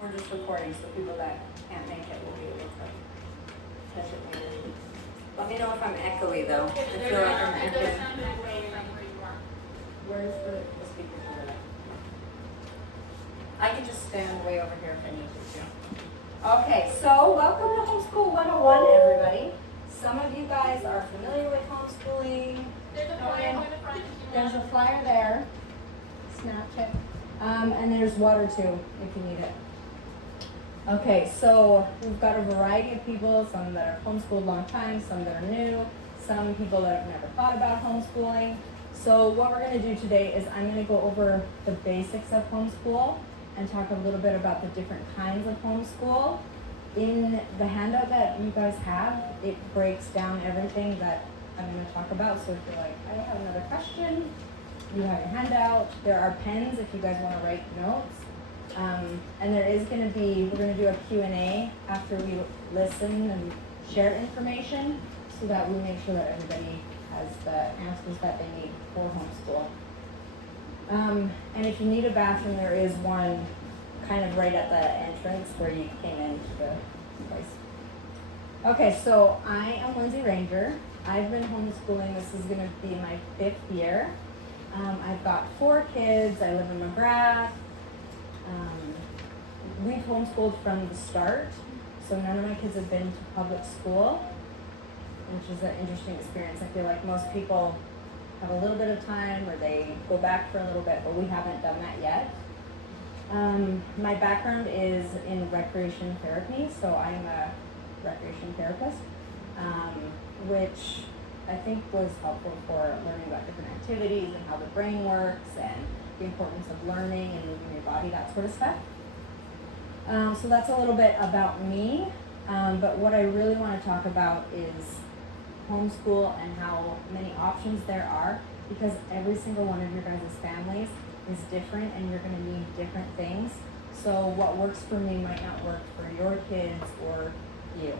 We're just recording, so people that can't make it will be able to catch it later. Let me know if I'm echoey though. I feel like I'm It does echoey. sound away from where you are. Where's the speakers over there? I can just stand way over here if I need to. Okay, so welcome to Homeschool 101, everybody. Some of you guys are familiar with homeschooling. There's a flyer in the front if you There's want. a flyer there. Snapchat. And there's water too, if you need it. Okay, so we've got a variety of people, some that have homeschooled a long time, some that are new, some people that have never thought about homeschooling. So what we're going to do today is I'm going to go over the basics of homeschool and talk a little bit about the different kinds of homeschool. In the handout that you guys have, it breaks down everything that I'm going to talk about. So if you're like, I have another question, you have your handout. There are pens if you guys want to write notes. And there is going to be, we're going to do a Q&A after we listen and share information so that we make sure that everybody has the answers that they need for homeschool. And if you need a bathroom, there is one kind of right at the entrance where you came into the place. Okay, so I am Lindsay Ranger. I've been homeschooling. This is going to be my 5th year. I've got 4 kids. I live in McGrath. We've homeschooled from the start, so none of my kids have been to public school, which is an interesting experience. I feel like most people have a little bit of time or they go back for a little bit, but we haven't done that yet. My background is in recreation therapy, so I'm a recreation therapist, which I think was helpful for learning about different activities and how the brain works and the importance of learning and moving your body, that sort of stuff. So that's a little bit about me, but what I really want to talk about is homeschool and how many options there are, because every single one of your guys' families is different and you're going to need different things. So what works for me might not work for your kids or you.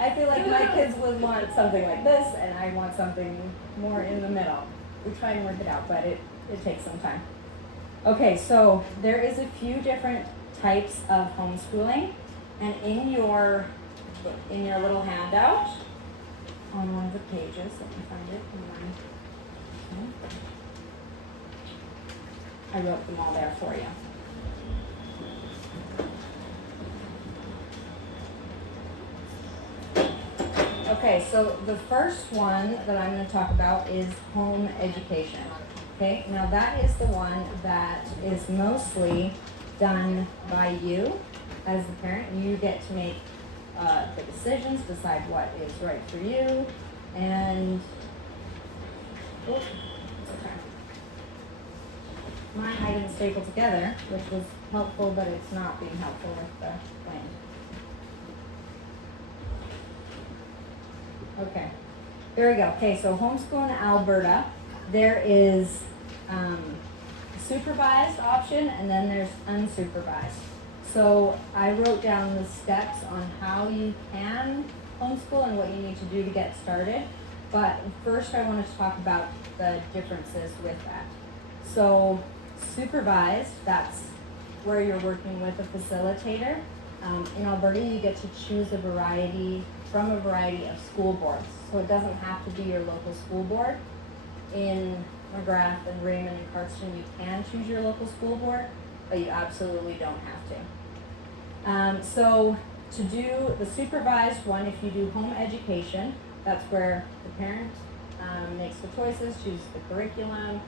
I feel like my kids would want something like this and I want something more in the middle. We try and work it out, but it takes some time. Okay, so there is a few different types of homeschooling, and in your little handout on one of the pages, let me find it. I wrote them all there for you. Okay, so the first one that I'm going to talk about is home education. Okay, now that is the one that is mostly done by you as the parent. You get to make the decisions, decide what is right for you, and it's okay. Mine I didn't staple together, which was helpful, but it's not being helpful with the plan. Okay, there we go. Okay, so homeschool in Alberta, there is supervised option and then there's unsupervised. So I wrote down the steps on how you can homeschool and what you need to do to get started. But first I wanted to talk about the differences with that. So supervised, that's where you're working with a facilitator. In Alberta, you get to choose from a variety of school boards. So it doesn't have to be your local school board. In McGrath and Raymond and Cardston, you can choose your local school board, but you absolutely don't have to. So to do the supervised one, if you do home education, that's where the parent makes the choices, chooses the curriculum.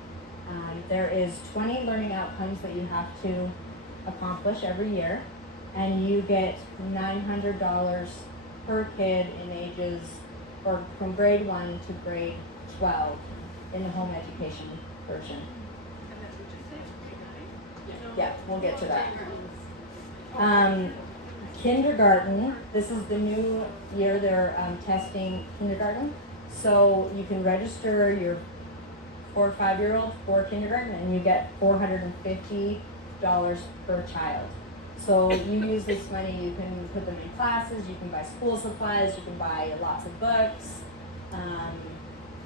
There is 20 learning outcomes that you have to accomplish every year, and you get $900 per kid in ages, or from grade 1 to grade 12 in the home education version. And that's what you said, grade 9? Yeah, we'll get to that. Kindergarten, this is the new year they're testing kindergarten. So you can register your 4 or 5-year-old for kindergarten and you get $450 per child. So you use this money, you can put them in classes, you can buy school supplies, you can buy lots of books,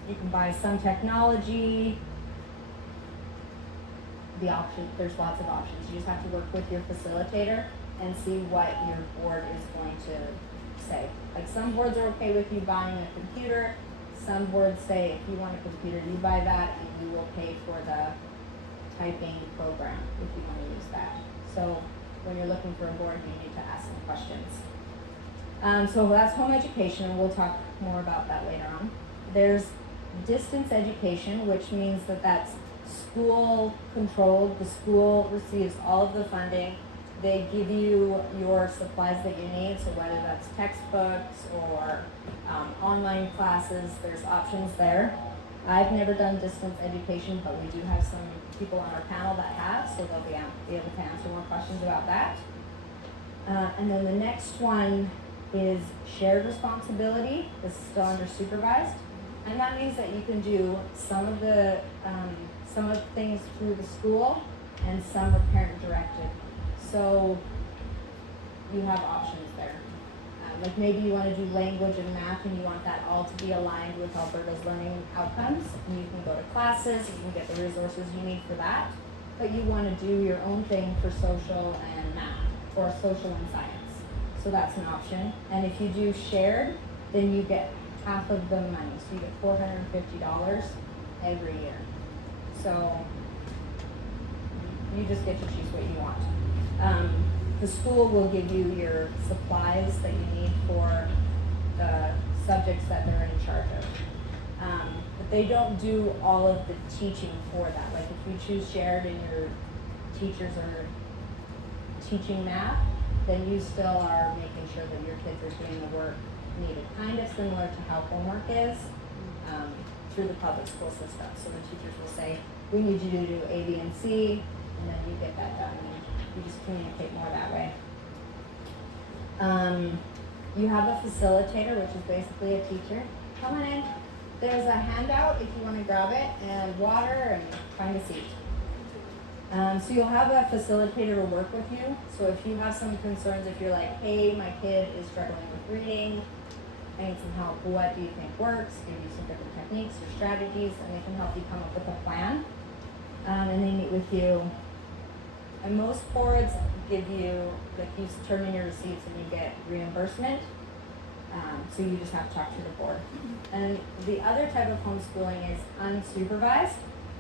you can buy some technology. the option, there's lots of options. You just have to work with your facilitator and see what your board is going to say. Like some boards are okay with you buying a computer. Some boards say if you want a computer, you buy that and you will pay for the typing program if you want to use that. So when you're looking for a board, you need to ask some questions. So that's home education, and we'll talk more about that later on. There's distance education, which means that that's school controlled. The school receives all of the funding. They give you your supplies that you need, so whether that's textbooks or online classes, there's options there. I've never done distance education, but we do have some people on our panel that have, so they'll be able to answer more questions about that. And then the next one is shared responsibility. This is still under supervised, and that means that you can do some of the things through the school, and some are parent directed. So you have options there. Like maybe you want to do language and math, and you want that all to be aligned with Alberta's learning outcomes. And you can go to classes, you can get the resources you need for that. But you want to do your own thing for social and math, or social and science. So that's an option. And if you do shared, then you get half of the money. So you get $450 every year. So you just get to choose what you want. The school will give you your supplies that you need for the subjects that they're in charge of. But they don't do all of the teaching for that. Like if you choose shared and your teachers are teaching math, then you still are making sure that your kids are doing the work needed. Kind of similar to how homework is through the public school system. So the teachers will say, we need you to do A, B, and C, and then you get that done. You just communicate more that way. You have a facilitator, which is basically a teacher. Come on in. There's a handout if you want to grab it, and water, and find a seat. So you'll have a facilitator to work with you. So if you have some concerns, if you're like, hey, my kid is struggling with reading, I need some help, what do you think works? Give you some different techniques or strategies, and they can help you come up with a plan. And they meet with you. And most boards give you, like you turn in your receipts and you get reimbursement. So you just have to talk to the board. And the other type of homeschooling is unsupervised.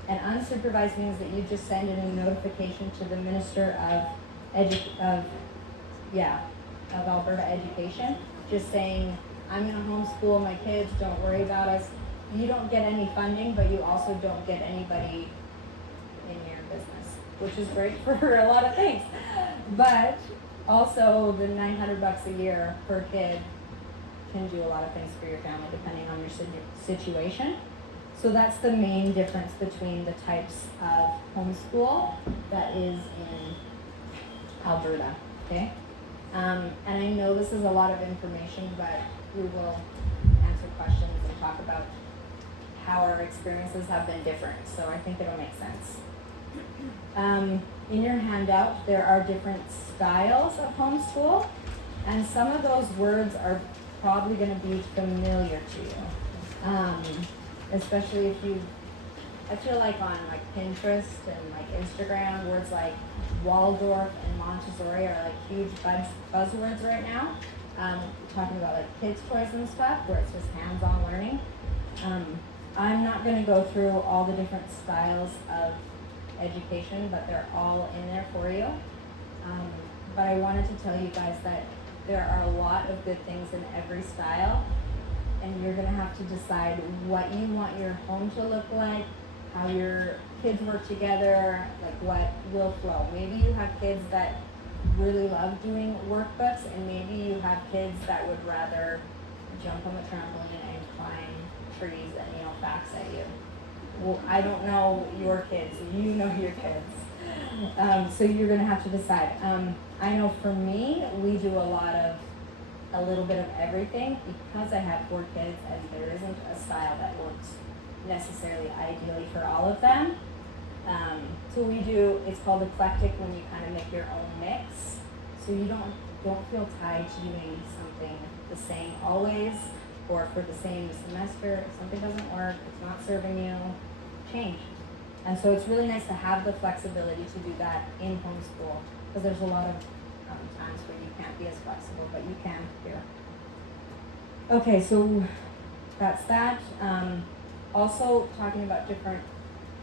And unsupervised means that you just send in a notification to the Minister of Alberta Education, just saying, I'm gonna homeschool my kids, don't worry about us. You don't get any funding, but you also don't get anybody in your business, which is great for a lot of things. But also the $900 a year per kid can do a lot of things for your family depending on your situation. So that's the main difference between the types of homeschool that is in Alberta, okay? And I know this is a lot of information, but we will answer questions and talk about how our experiences have been different. So I think it'll make sense. In your handout, there are different styles of homeschool, and some of those words are probably going to be familiar to you. Especially if I feel like on like Pinterest and like Instagram, words like Waldorf and Montessori are like huge buzzwords right now. Talking about like kids' toys and stuff, where it's just hands-on learning. I'm not going to go through all the different styles of education, but they're all in there for you. But I wanted to tell you guys that there are a lot of good things in every style, and you're going to have to decide what you want your home to look like, how your kids work together, like what will flow. Maybe you have kids that really love doing workbooks, and maybe you have kids that would rather jump on the trampoline and climb trees and yell facts at you. Well, I don't know your kids, you know your kids. So you're gonna have to decide. I know for me, we do a little bit of everything because I have 4 kids and there isn't a style that works necessarily ideally for all of them. So we do, it's called eclectic when you kind of make your own mix. So you don't feel tied to doing something the same always, or for the same semester. If something doesn't work, it's not serving you, change. And so it's really nice to have the flexibility to do that in homeschool, because there's a lot of times where you can't be as flexible, but you can here. Okay, so that's that. Also talking about different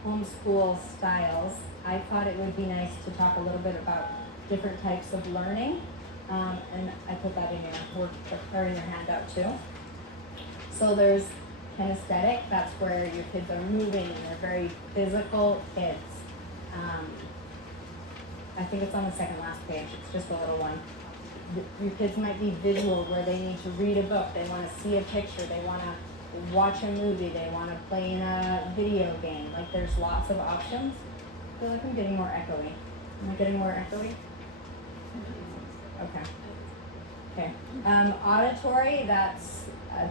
homeschool styles, I thought it would be nice to talk a little bit about different types of learning, and I put that in your work or in your handout too. So there's kinesthetic, that's where your kids are moving and they're very physical kids. I think it's on the second last page, it's just a little one. Your kids might be visual, where they need to read a book, they want to see a picture, they want to watch a movie, they want to play in a video game. Like there's lots of options. I feel like I'm getting more echoey. Am I getting more echoey? Okay. Okay. Auditory, that's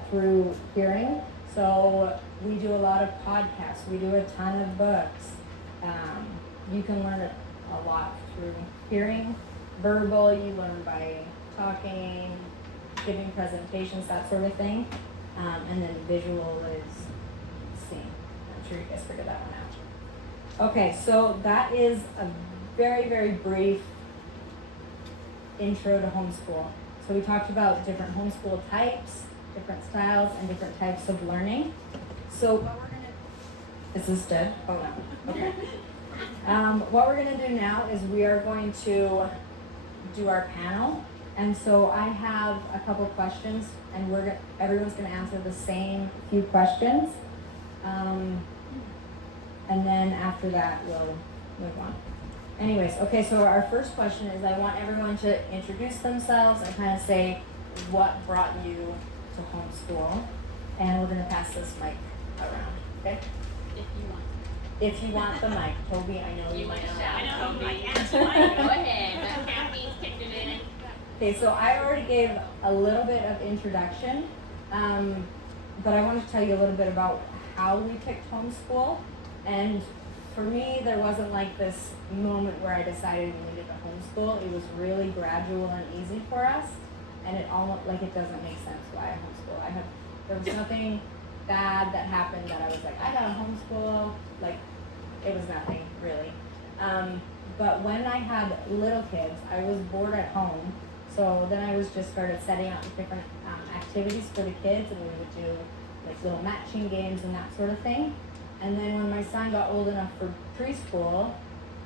through hearing. So we do a lot of podcasts. We do a ton of books. You can learn a lot through hearing. Verbal, you learn by talking, giving presentations, that sort of thing. And then visual is seeing. I'm sure you guys figured that one out. Okay, so that is a very, very brief intro to homeschool. So we talked about different homeschool types, different styles, and different types of learning. So what we're gonna, is this dead? Oh no, okay. What we're gonna do now is we are going to do our panel. And so I have a couple questions, and everyone's gonna answer the same few questions. And then after that, we'll move on. Anyways, okay, so our first question is, I want everyone to introduce themselves and kind of say what brought you to homeschool. And we're gonna pass this mic around, okay? If you want the mic. Toby, I know you might not. I know, I answer mine, go ahead. Caffeine's kicking in. Okay, so I already gave a little bit of introduction, but I want to tell you a little bit about how we picked homeschool. And for me, there wasn't like this moment where I decided we needed to homeschool. It was really gradual and easy for us, and it almost like it doesn't make sense why I homeschool. There was nothing bad that happened that I was like, I gotta homeschool. Like, it was nothing really. But when I had little kids, I was bored at home. So then I was just started setting up different activities for the kids, and we would do like little matching games and that sort of thing. And then when my son got old enough for preschool,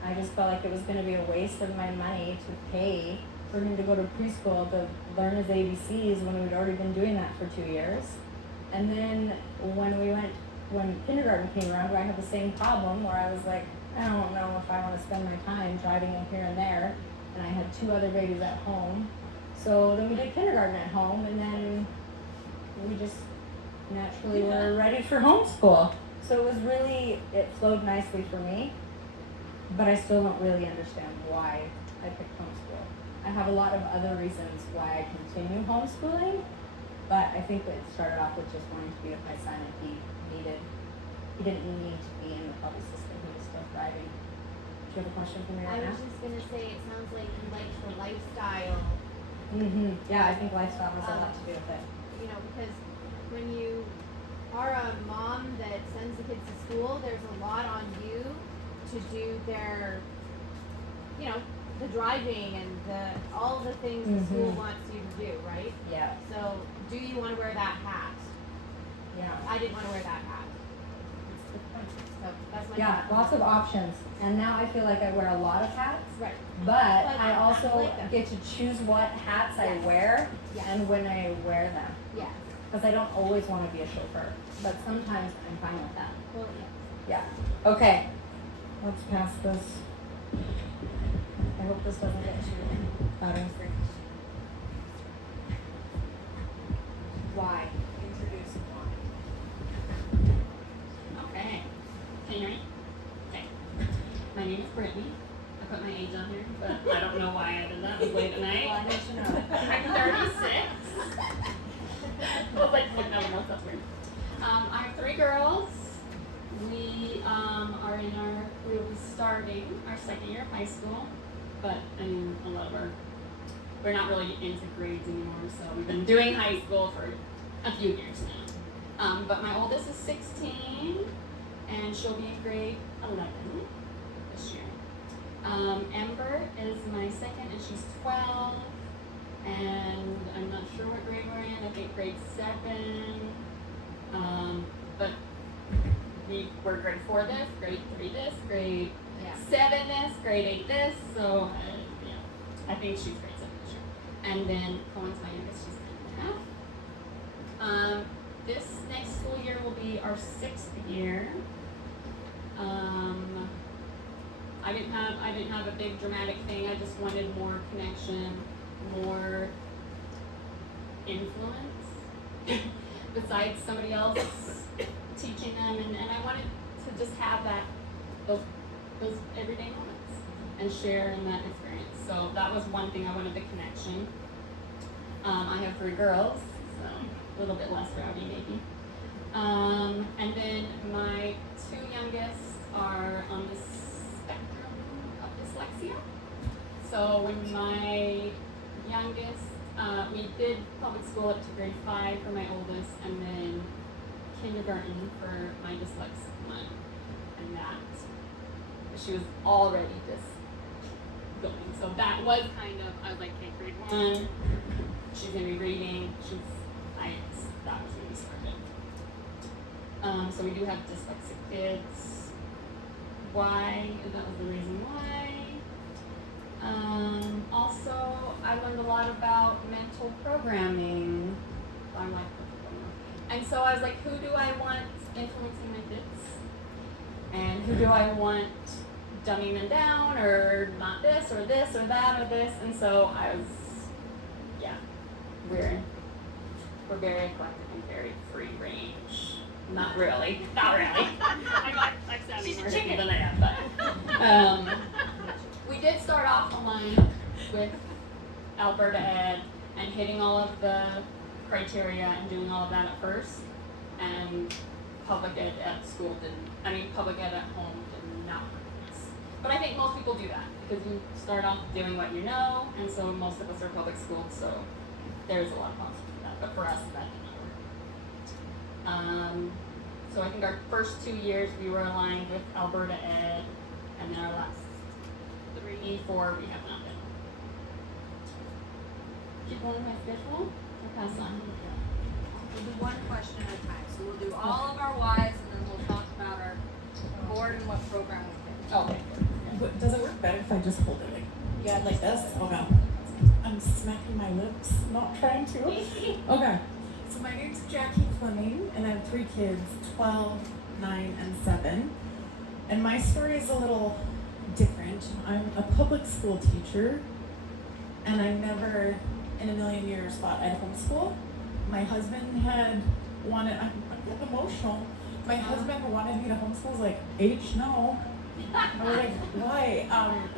I just felt like it was going to be a waste of my money to pay for him to go to preschool to learn his ABCs when we'd already been doing that for 2 years. And then when kindergarten came around, I had the same problem where I was like, I don't know if I want to spend my time driving him here and there. And I had 2 other babies at home. So then we did kindergarten at home, and then we just naturally were ready for homeschool. So it flowed nicely for me, but I still don't really understand why I picked homeschool. I have a lot of other reasons why I continue homeschooling, but I think that it started off with just wanting to be with my son, and he didn't need to be in the public system, he was still thriving. Do you have a question for me right I now? was just gonna say, it sounds like you liked the lifestyle, Yeah, I think lifestyle has a lot to do with it. you know, because when you are a mom that sends the kids to school, there's a lot on you to do their, you know, the driving and all the things the school wants you to do, right? Yeah, So, do you wanna wear that hat? yeah. I didn't wanna wear that hat. So, that's my Yeah, hat. lots of options. And now I feel like I wear a lot of hats, Right, but I also like them. get to choose what hats I Yes. wear Yes. and when I wear them. yes. Because I don't always want to be a chauffeur, but sometimes I'm fine with that. Well, yes. Yeah. Okay. Let's pass this. I hope this doesn't get too loud and free. Why? Introduce why. Okay. Can you hear me? Okay. My name is Brittany. I put my age on here, but I don't know why I did that. It was late at night. Well, I need to know. I'm 36. I was like, no, that's weird. I have 3 girls. We we'll be starting our second year of high school, but I mean, a lot of we're not really into grades anymore, so we've been doing high school for a few years now. But my oldest is 16, and she'll be in grade 11 this year. Ember is my second, and she's 12, and I'm not sure what grade we're in. I think grade 7, but we're grade 4 this, grade 3 this, grade 7 this, grade 8 this, so I think she's grade 7 this year. And then Cohen's my youngest, she's 10.5. This next school year will be our 6th year. I didn't have a big dramatic thing. I just wanted more connection, more influence besides somebody else teaching them, and I wanted to just have those everyday moments and share in that experience. So that was one thing. I wanted the connection. I have 3 girls, so a little bit less rowdy maybe. And then my 2 youngest are on the spectrum of dyslexia. So when my youngest, we did public school up to grade 5 for my oldest, and then kindergarten for my dyslexic one, and that she was already just going. So that was kind of, I was like, okay, grade 1, she's gonna be reading. That was when we started. So we do have dyslexic kids. Why? That was the reason why. Also, I learned a lot about mental programming. I like mental programming. And so I was like, who do I want influencing my kids? And who do I want dumbing them down, or not this, or this, or that, or this? And so I was, we're very eclectic and very free range. Not really. I'm sounding more hippie than I am, but we did start off online with Alberta Ed and hitting all of the criteria and doing all of that at first, and public ed at school public ed at home did not work. But I think most people do that because you start off doing what you know, and so most of us are public schooled, so there's a lot of positives to that, but for us that did not work. So I think our first 2 years we were aligned with Alberta Ed, and then our last 3, 4 we have not been. Keep going with my schedule or pass on? We'll do one question at a time. So we'll do all of our whys, and then we'll talk about our board and what program we've been. Okay. But does it work better if I just hold it like this? Okay. I'm smacking my lips, not trying to. Okay. So my name's Jackie Fleming, and I have 3 kids, 12, 9, and 7. And my story is a little different. I'm a public school teacher, and I never in a million years thought I'd homeschool. My husband had wanted, I'm getting emotional. My husband wanted me to homeschool. I was like, no. I was like, why?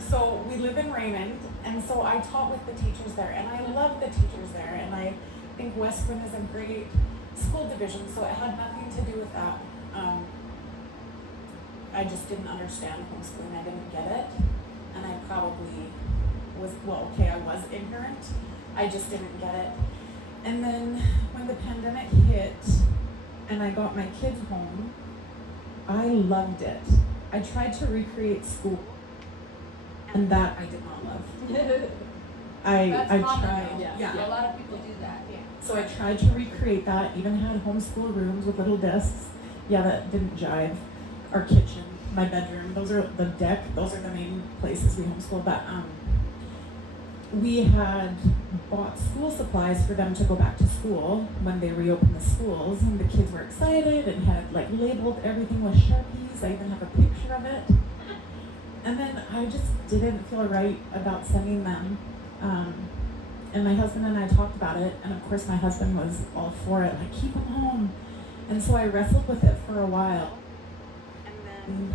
So we live in Raymond, and so I taught with the teachers there, and I love the teachers there, and I think Western is a great school division, so it had nothing to do with that. I just didn't understand homeschooling. I didn't get it, and I probably was, I was ignorant. I just didn't get it. And then when the pandemic hit and I got my kids home, I loved it. I tried to recreate school, and that I did not love. That's I common, tried, though. yeah. A lot of people do that. Yeah. So I tried to recreate that, even had homeschool rooms with little desks. Yeah, that didn't jive. Our kitchen, my bedroom, those are the deck, those are the main places we homeschool. But we had bought school supplies for them to go back to school when they reopened the schools, and the kids were excited and had like labeled everything with Sharpies. I even have a picture of it. And then I just didn't feel right about sending them. And my husband and I talked about it, and of course my husband was all for it, like, keep them home. And so I wrestled with it for a while, and then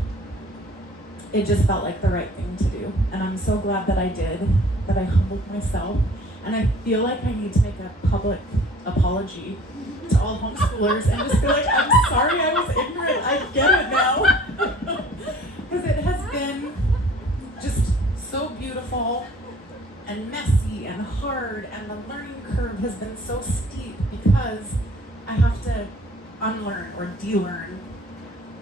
it just felt like the right thing to do. And I'm so glad that I did, that I humbled myself. And I feel like I need to make a public apology to all homeschoolers and just be like, I'm sorry I was ignorant, I get it now. Because it has been just so beautiful and messy and hard, and the learning curve has been so steep because I have to unlearn or de-learn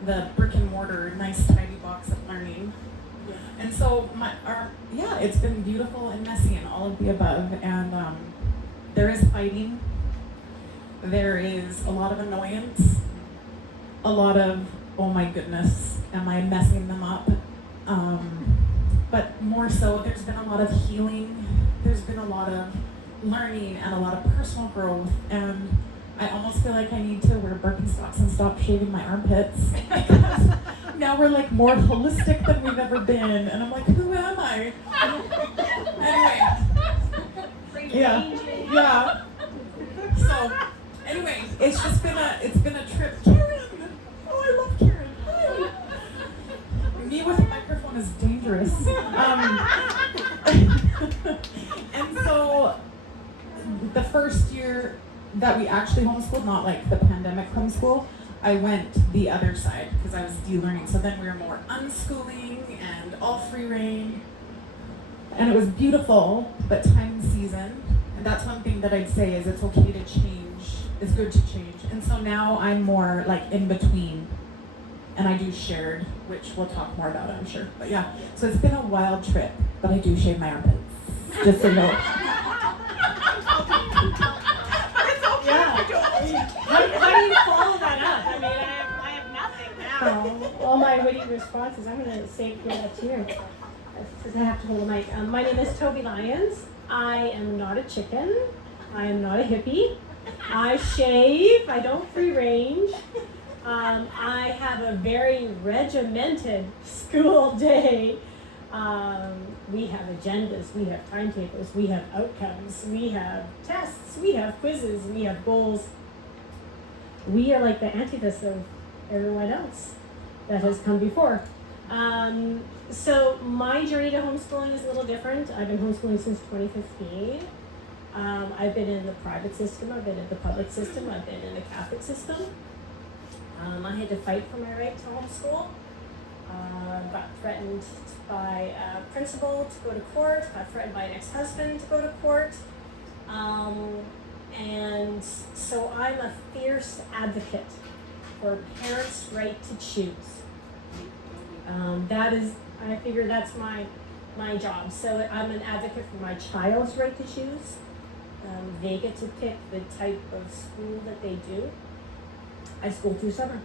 the brick and mortar, nice tidy box of learning. And so it's been beautiful and messy and all of the above. And there is fighting. There is a lot of annoyance. A lot of, oh my goodness, am I messing them up? But more so, there's been a lot of healing. There's been a lot of learning and a lot of personal growth. And I almost feel like I need to wear Birkenstocks and stop shaving my armpits. Because now we're like more holistic than we've ever been. And I'm like, who am I? Anyway. Yeah. So, anyway, it's been a trip. Karen! Oh, I love Karen. Hi. Me with a microphone is dangerous. And so, the first year that we actually homeschooled, not like the pandemic homeschool, I went the other side because I was de-learning. So then we were more unschooling and all free reign. And it was beautiful, but time and season. And that's one thing that I'd say is it's okay to change. It's good to change. And so now I'm more like in between. And I do shared, which we'll talk more about, I'm sure. But yeah, so it's been a wild trip, but I do shave my armpits. Just so you know. How do you follow that up? I mean, I have nothing now. All my witty responses, I'm going to say that to you. Because I have to hold the mic. My name is Toby Lyons. I am not a chicken. I am not a hippie. I shave. I don't free range. I have a very regimented school day. We have agendas, we have timetables, we have outcomes, we have tests, we have quizzes, we have goals. We are like the antithesis of everyone else that has come before. So my journey to homeschooling is a little different. I've been homeschooling since 2015. I've been in the private system, I've been in the public system, I've been in the Catholic system. I had to fight for my right to homeschool. Got threatened by a principal to go to court, got threatened by an ex-husband to go to court. And so I'm a fierce advocate for parents' right to choose. I figure that's my job. So I'm an advocate for my child's right to choose. They get to pick the type of school that they do. I school through summer.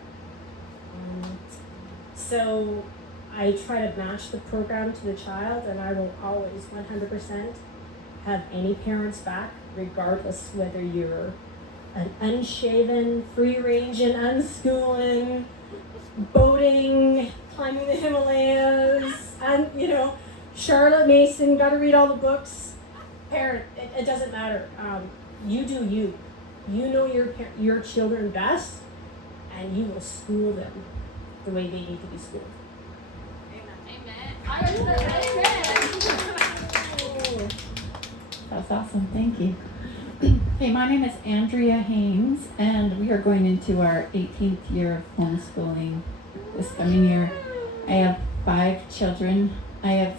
So I try to match the program to the child, and I will always 100% have any parents back, regardless whether you're an unshaven, free range and unschooling, boating, climbing the Himalayas, and Charlotte Mason, gotta read all the books. Parent, it doesn't matter. You do you. You know your children best, and you will school them the way they need to be schooled. That's awesome, thank you. Hey, my name is Andrea Haynes, and we are going into our 18th year of homeschooling this coming year. I have 5 children. I have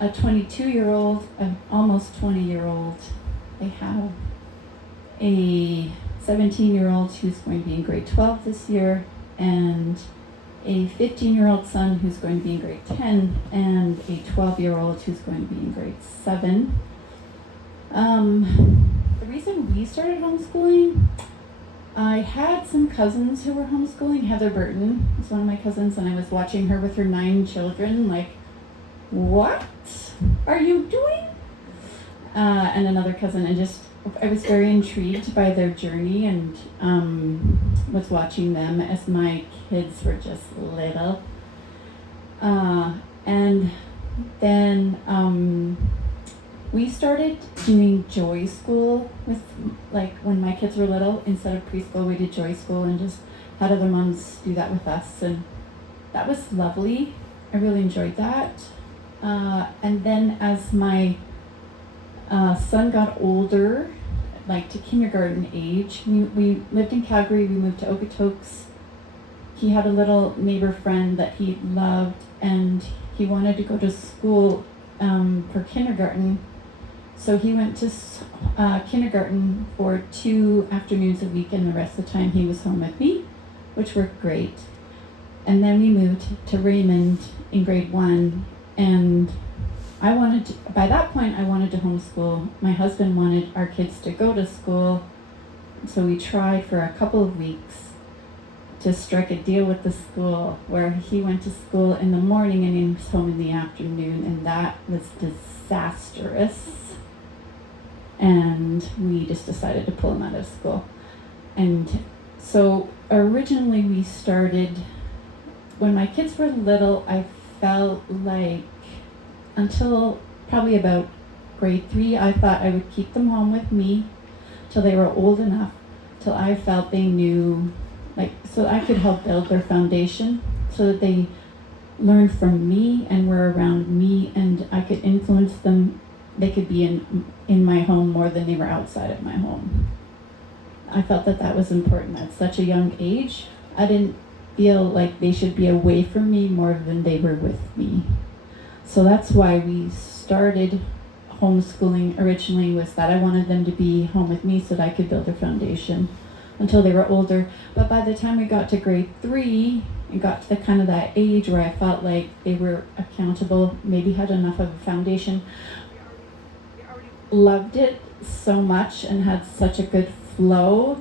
a 22-year-old, an almost 20-year-old. I have a 17-year-old who's going to be in grade 12 this year, and a 15-year-old son who's going to be in grade 10, and a 12-year-old who's going to be in grade 7. The reason we started homeschooling, I had some cousins who were homeschooling. Heather Burton was one of my cousins, and I was watching her with her 9 children, like, what are you doing? And another cousin, and I was very intrigued by their journey, and was watching them as my kids were just little. And then we started doing Joy School with, like, when my kids were little. Instead of preschool, we did Joy School and just had other moms do that with us. And that was lovely. I really enjoyed that. And then as my son got older, like to kindergarten age, we lived in Calgary, we moved to Okotoks. He had a little neighbor friend that he loved, and he wanted to go to school for kindergarten. So he went to kindergarten for 2 afternoons a week, and the rest of the time he was home with me, which worked great. And then we moved to Raymond in grade 1, and by that point, I wanted to homeschool. My husband wanted our kids to go to school, so we tried for a couple of weeks to strike a deal with the school where he went to school in the morning and he was home in the afternoon, and that was disastrous. And we just decided to pull him out of school. And so originally we started, when my kids were little, I felt like until probably about grade 3, I thought I would keep them home with me till they were old enough, till I felt they knew, so I could help build their foundation, so that they learned from me and were around me, and I could influence them. They could be in my home more than they were outside of my home. I felt that was important at such a young age. I didn't feel like they should be away from me more than they were with me. So that's why we started homeschooling originally, was that I wanted them to be home with me so that I could build their foundation until they were older. But by the time we got to grade 3 and got to the kind of that age where I felt like they were accountable, maybe had enough of a foundation, loved it so much and had such a good flow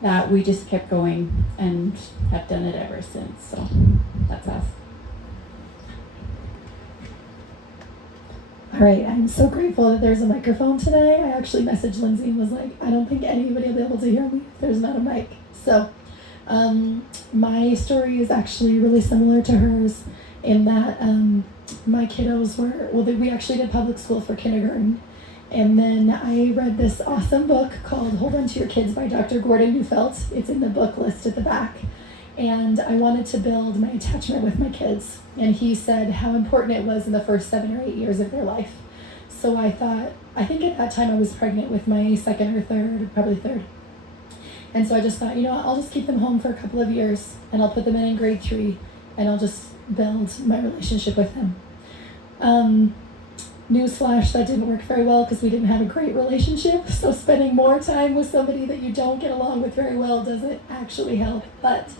that we just kept going and have done it ever since. So that's us. All right, I'm so grateful that there's a microphone today. I actually messaged Lindsay and was like, I don't think anybody will be able to hear me if there's not a mic. So my story is actually really similar to hers in that my kiddos we actually did public school for kindergarten. And then I read this awesome book called Hold On To Your Kids by Dr. Gordon Neufeld. It's in the book list at the back. And I wanted to build my attachment with my kids. And he said how important it was in the first 7 or 8 years of their life. So I think at that time I was pregnant with my second or third, probably third. And so I just thought, I'll just keep them home for a couple of years and I'll put them in grade 3 and I'll just build my relationship with them. Newsflash, that didn't work very well because we didn't have a great relationship. So spending more time with somebody that you don't get along with very well doesn't actually help. But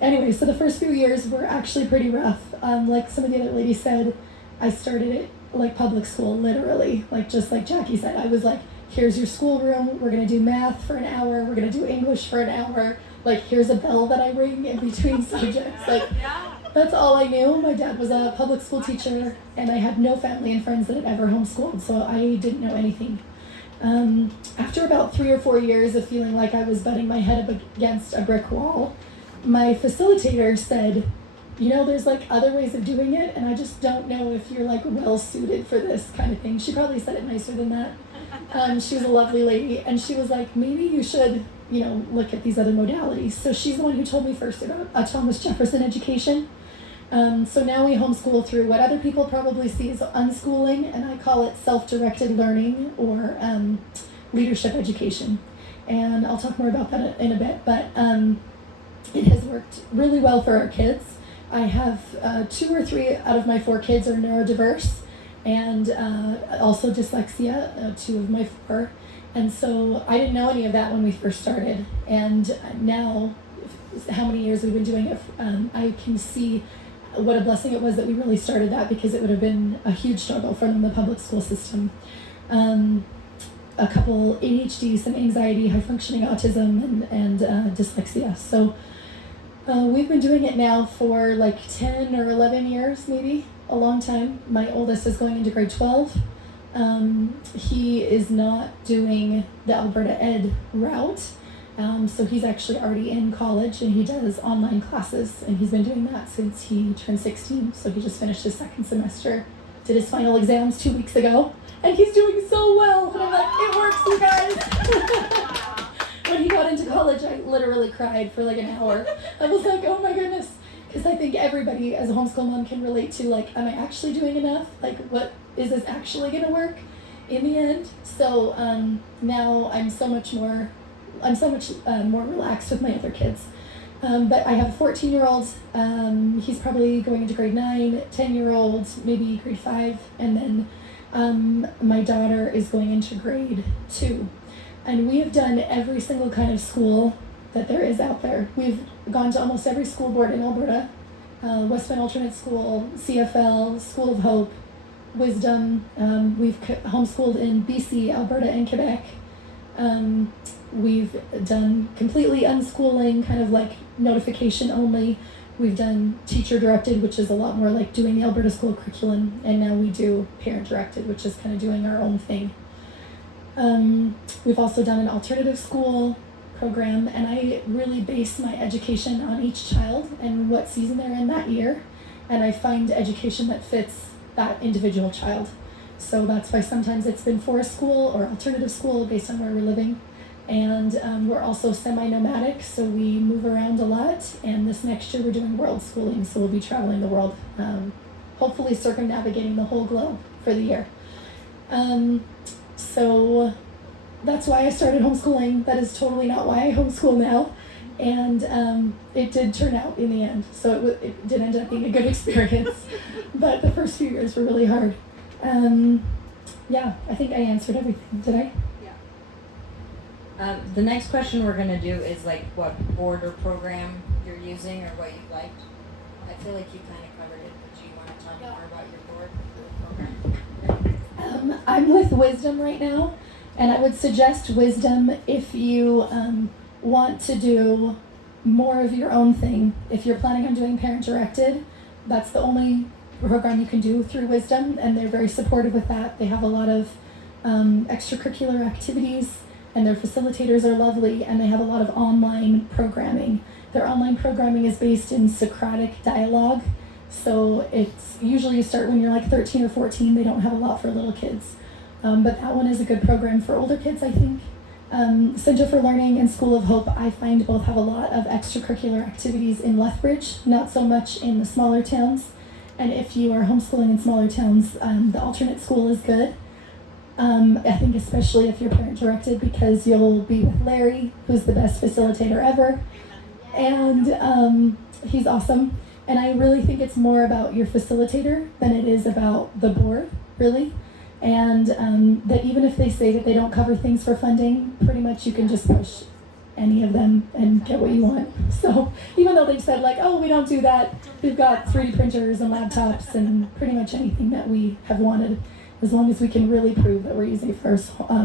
anyway, so the first few years were actually pretty rough. Like some of the other ladies said, I started it like public school, literally. Just like Jackie said, I was like, here's your schoolroom. We're going to do math for an hour. We're going to do English for an hour. Here's a bell that I ring in between subjects. That's all I knew. My dad was a public school teacher, and I had no family and friends that had ever homeschooled, so I didn't know anything. After about 3 or 4 years of feeling like I was butting my head up against a brick wall, my facilitator said, there's other ways of doing it, and I just don't know if you're well suited for this kind of thing. She probably said it nicer than that. She was a lovely lady, and she was like, maybe you should, look at these other modalities. So she's the one who told me first about Thomas Jefferson education. So now we homeschool through what other people probably see as unschooling, and I call it self-directed learning or leadership education. And I'll talk more about that in a bit, but it has worked really well for our kids. I have 2 or 3 out of my 4 kids are neurodiverse, and also dyslexia, 2 of my 4. And so I didn't know any of that when we first started. And now, how many years we've been doing it, I can see what a blessing it was that we really started that, because it would have been a huge struggle from the public school system. A couple ADHD, some anxiety, high functioning autism, and dyslexia. So we've been doing it now for 10 or 11 years, maybe, a long time. My oldest is going into grade 12. He is not doing the Alberta Ed route. So he's actually already in college, and he does online classes, and he's been doing that since he turned 16. So he just finished his 2nd semester, did his final exams 2 weeks ago, and he's doing so well. And I'm like, it works, you guys. When he got into college, I literally cried for an hour. I was like, oh my goodness. Because I think everybody as a homeschool mom can relate to, am I actually doing enough? What is this actually going to work in the end? So now I'm so much more relaxed with my other kids. But I have a 14-year-old, he's probably going into grade 9, 10-year-old, maybe grade 5, and then my daughter is going into grade 2. And we have done every single kind of school that there is out there. We've gone to almost every school board in Alberta, West Bend Alternate School, CFL, School of Hope, Wisdom. We've homeschooled in BC, Alberta, and Quebec. We've done completely unschooling, kind of like notification only. We've done teacher directed, which is a lot more like doing the Alberta school curriculum, and now we do parent directed, which is kind of doing our own thing. We've also done an alternative school program, and I really base my education on each child and what season they're in that year, and I find education that fits that individual child. So that's why sometimes it's been forest school or alternative school based on where we're living. And we're also semi-nomadic, so we move around a lot. And this next year we're doing world schooling, so we'll be traveling the world, hopefully circumnavigating the whole globe for the year. So that's why I started homeschooling. That is totally not why I homeschool now. And it did turn out in the end. So it did end up being a good experience. But the first few years were really hard. Yeah, I think I answered everything. Did I? The next question we're gonna do is like what board or program you're using or what you liked. I feel like you kind of covered it, but do you want to talk more about your board or program? I'm with Wisdom right now, and I would suggest Wisdom if you want to do more of your own thing. If you're planning on doing parent directed, that's the only program you can do through Wisdom, and they're very supportive with that. They have a lot of extracurricular activities, and their facilitators are lovely, and they have a lot of online programming. Their online programming is based in Socratic dialogue, so it's usually you start when you're like 13 or 14. They don't have a lot for little kids, but that one is a good program for older kids, I think. Center for Learning and School of Hope, I find both have a lot of extracurricular activities in Lethbridge, not so much in the smaller towns. And if you are homeschooling in smaller towns, the alternate school is good. I think especially if you're parent directed, because you'll be with Larry, who's the best facilitator ever, and he's awesome. And I really think it's more about your facilitator than it is about the board, really. And that even if they say that they don't cover things for funding, pretty much you can just push any of them and get what you want. So even though they've said like, oh, we don't do that, we've got 3D printers and laptops and pretty much anything that we have wanted, as long as we can really prove that we're using it for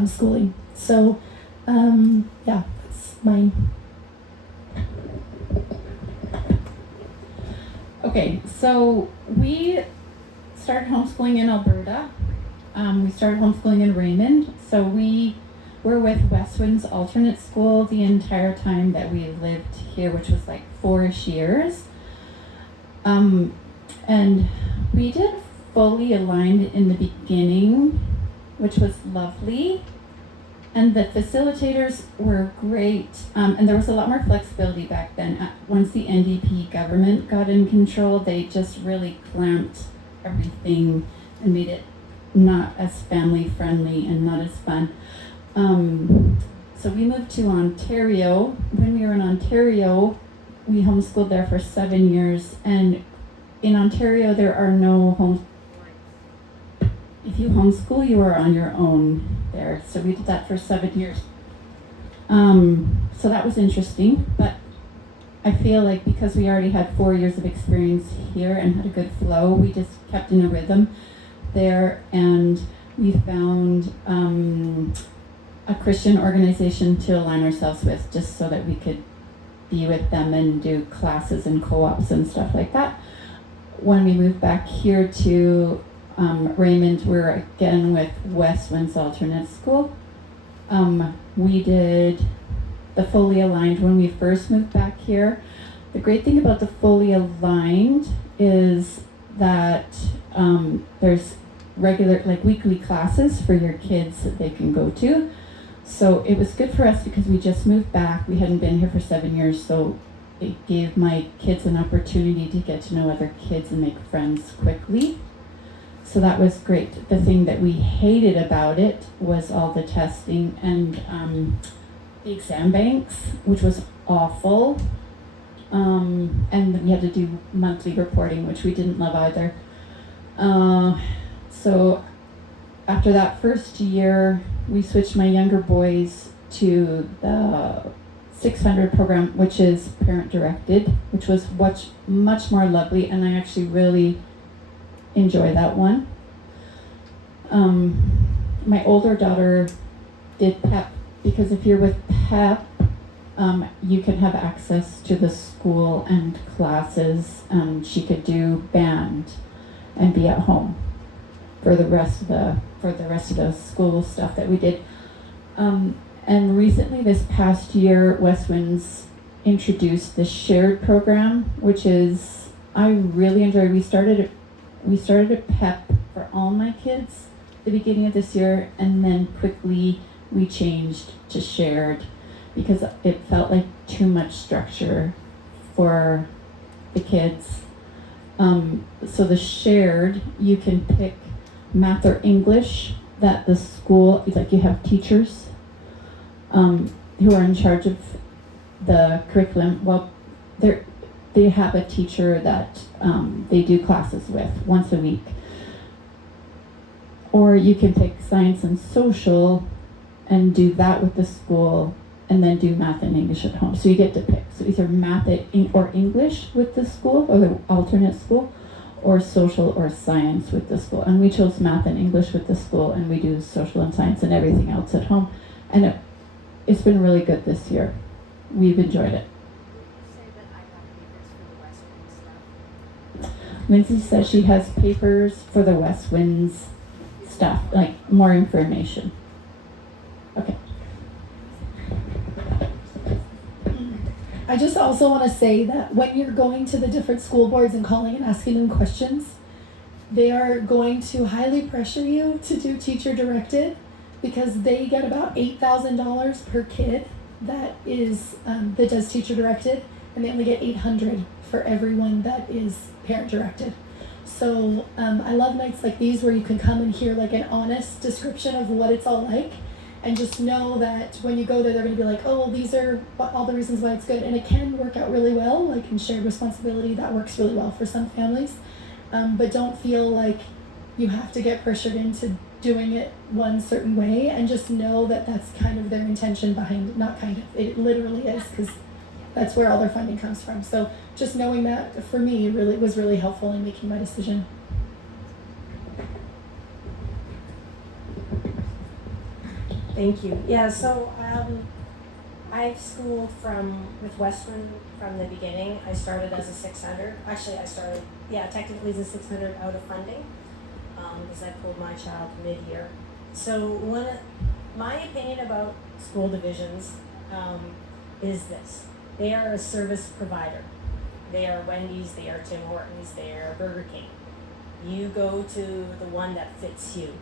schooling. So yeah, that's mine. Okay, so we started homeschooling in Alberta. We started homeschooling in Raymond. So we were with Westwind's alternate school the entire time that we lived here, which was like 4-ish years. And we did fully aligned in the beginning, which was lovely. And the facilitators were great. And there was a lot more flexibility back then. Once the NDP government got in control, they just really clamped everything and made it not as family friendly and not as fun. So we moved to Ontario. When we were in Ontario, we homeschooled there for 7 years. And in Ontario, there are no homes. If you homeschool, you are on your own there. So we did that for 7 years. So that was interesting, but I feel like because we already had 4 years of experience here and had a good flow, we just kept in a rhythm there, and we found a Christian organization to align ourselves with, just so that we could be with them and do classes and co-ops and stuff like that. When we moved back here to Raymond, we're again with Westwind's Alternate School. We did the fully aligned when we first moved back here. The great thing about the fully aligned is that there's regular, like weekly classes for your kids that they can go to. So it was good for us because we just moved back. We hadn't been here for 7 years, so it gave my kids an opportunity to get to know other kids and make friends quickly. So that was great. The thing that we hated about it was all the testing and the exam banks, which was awful. And we had to do monthly reporting, which we didn't love either. So after that first year, we switched my younger boys to the 600 program, which is parent directed, which was much more lovely, and I actually really enjoy that one. My older daughter did PEP, because if you're with PEP, you can have access to the school and classes. She could do band and be at home for the rest of the school stuff that we did. And recently, this past year, West Winds introduced the shared program, which is I really enjoy. We started a PEP for all my kids at the beginning of this year, and then quickly we changed to shared because it felt like too much structure for the kids. So the shared, you can pick math or English that the school, like you have teachers who are in charge of the curriculum. Well, they have a teacher that they do classes with once a week. Or you can pick science and social and do that with the school, and then do math and English at home. So you get to pick. So either math or English with the school, or the alternate school, or social or science with the school. And we chose math and English with the school, and we do social and science and everything else at home. And it's been really good this year. We've enjoyed it. Say that I got papers for the West Wind stuff. Lindsay says she has papers for the West Winds stuff, like more information. Okay. I just also want to say that when you're going to the different school boards and calling and asking them questions, they are going to highly pressure you to do teacher directed, because they get about $8,000 per kid that does teacher directed, and they only get $800 for everyone that is parent directed. So I love nights like these where you can come and hear like an honest description of what it's all like, and just know that when you go there, they're going to be like, oh, well, these are all the reasons why it's good. And it can work out really well, like in shared responsibility, that works really well for some families. But don't feel like you have to get pressured into doing it one certain way, and just know that that's kind of their intention behind, not kind of, it literally is, because that's where all their funding comes from. So just knowing that, for me, really was really helpful in making my decision. Thank you. Yeah, so I've schooled with Westwind from the beginning. I started as a 600. Actually, technically as a 600 out of funding, because I pulled my child mid-year. So my opinion about school divisions is this. They are a service provider. They are Wendy's, they are Tim Hortons, they are Burger King. You go to the one that fits you.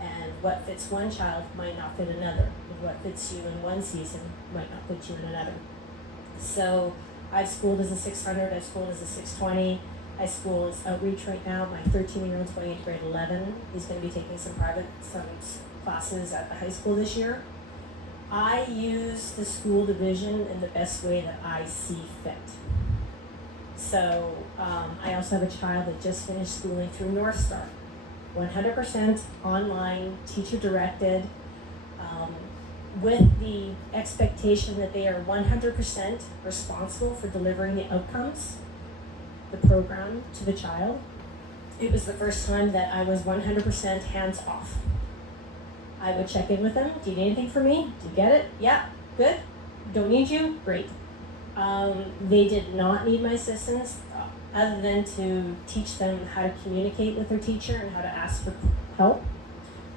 And what fits one child might not fit another. And what fits you in one season might not fit you in another. So I've schooled as a 600, I've schooled as a 620. I school as outreach right now. My 13-year-old's going into grade 11. He's going to be taking some classes at the high school this year. I use the school division in the best way that I see fit. So I also have a child that just finished schooling through North Star. 100% online, teacher-directed, with the expectation that they are 100% responsible for delivering the outcomes, the program to the child. It was the first time that I was 100% hands-off. I would check in with them. Do you need anything from me? Do you get it? Yeah, good. Don't need you? Great. They did not need my assistance, other than to teach them how to communicate with their teacher and how to ask for help.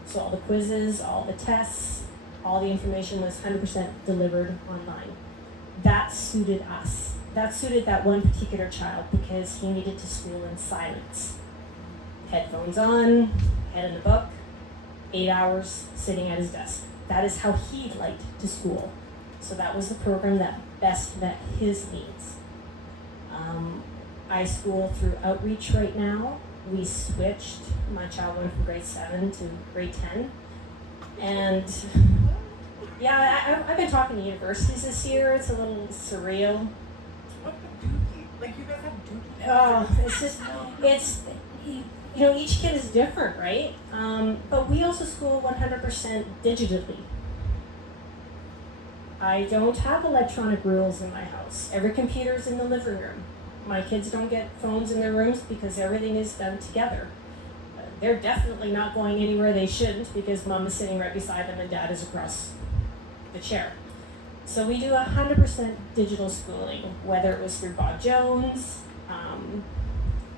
So all the quizzes, all the tests, all the information was 100% delivered online. That suited us. That suited that one particular child because he needed to school in silence. Headphones on, head in the book, 8 hours sitting at his desk. That is how he liked to school. So that was the program that best met his needs. I school through outreach right now. We switched. My child went from grade 7 to grade 10. And yeah, I've been talking to universities this year. It's a little surreal. Like you guys have dookie. Oh, it's each kid is different, right? But we also school 100% digitally. I don't have electronic rules in my house. Every computer's in the living room. My kids don't get phones in their rooms because everything is done together. They're definitely not going anywhere they shouldn't because mom is sitting right beside them and dad is across the chair. So we do 100% digital schooling, whether it was through Bob Jones,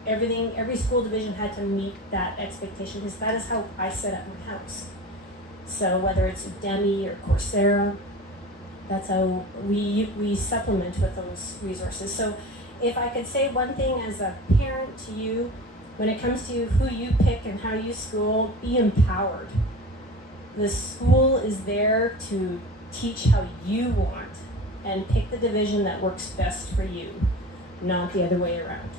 every school division had to meet that expectation because that is how I set up my house. So whether it's Udemy or Coursera, that's how we supplement with those resources. So if I could say one thing as a parent to you, when it comes to who you pick and how you school, be empowered. The school is there to teach how you want and pick the division that works best for you, not the other way around.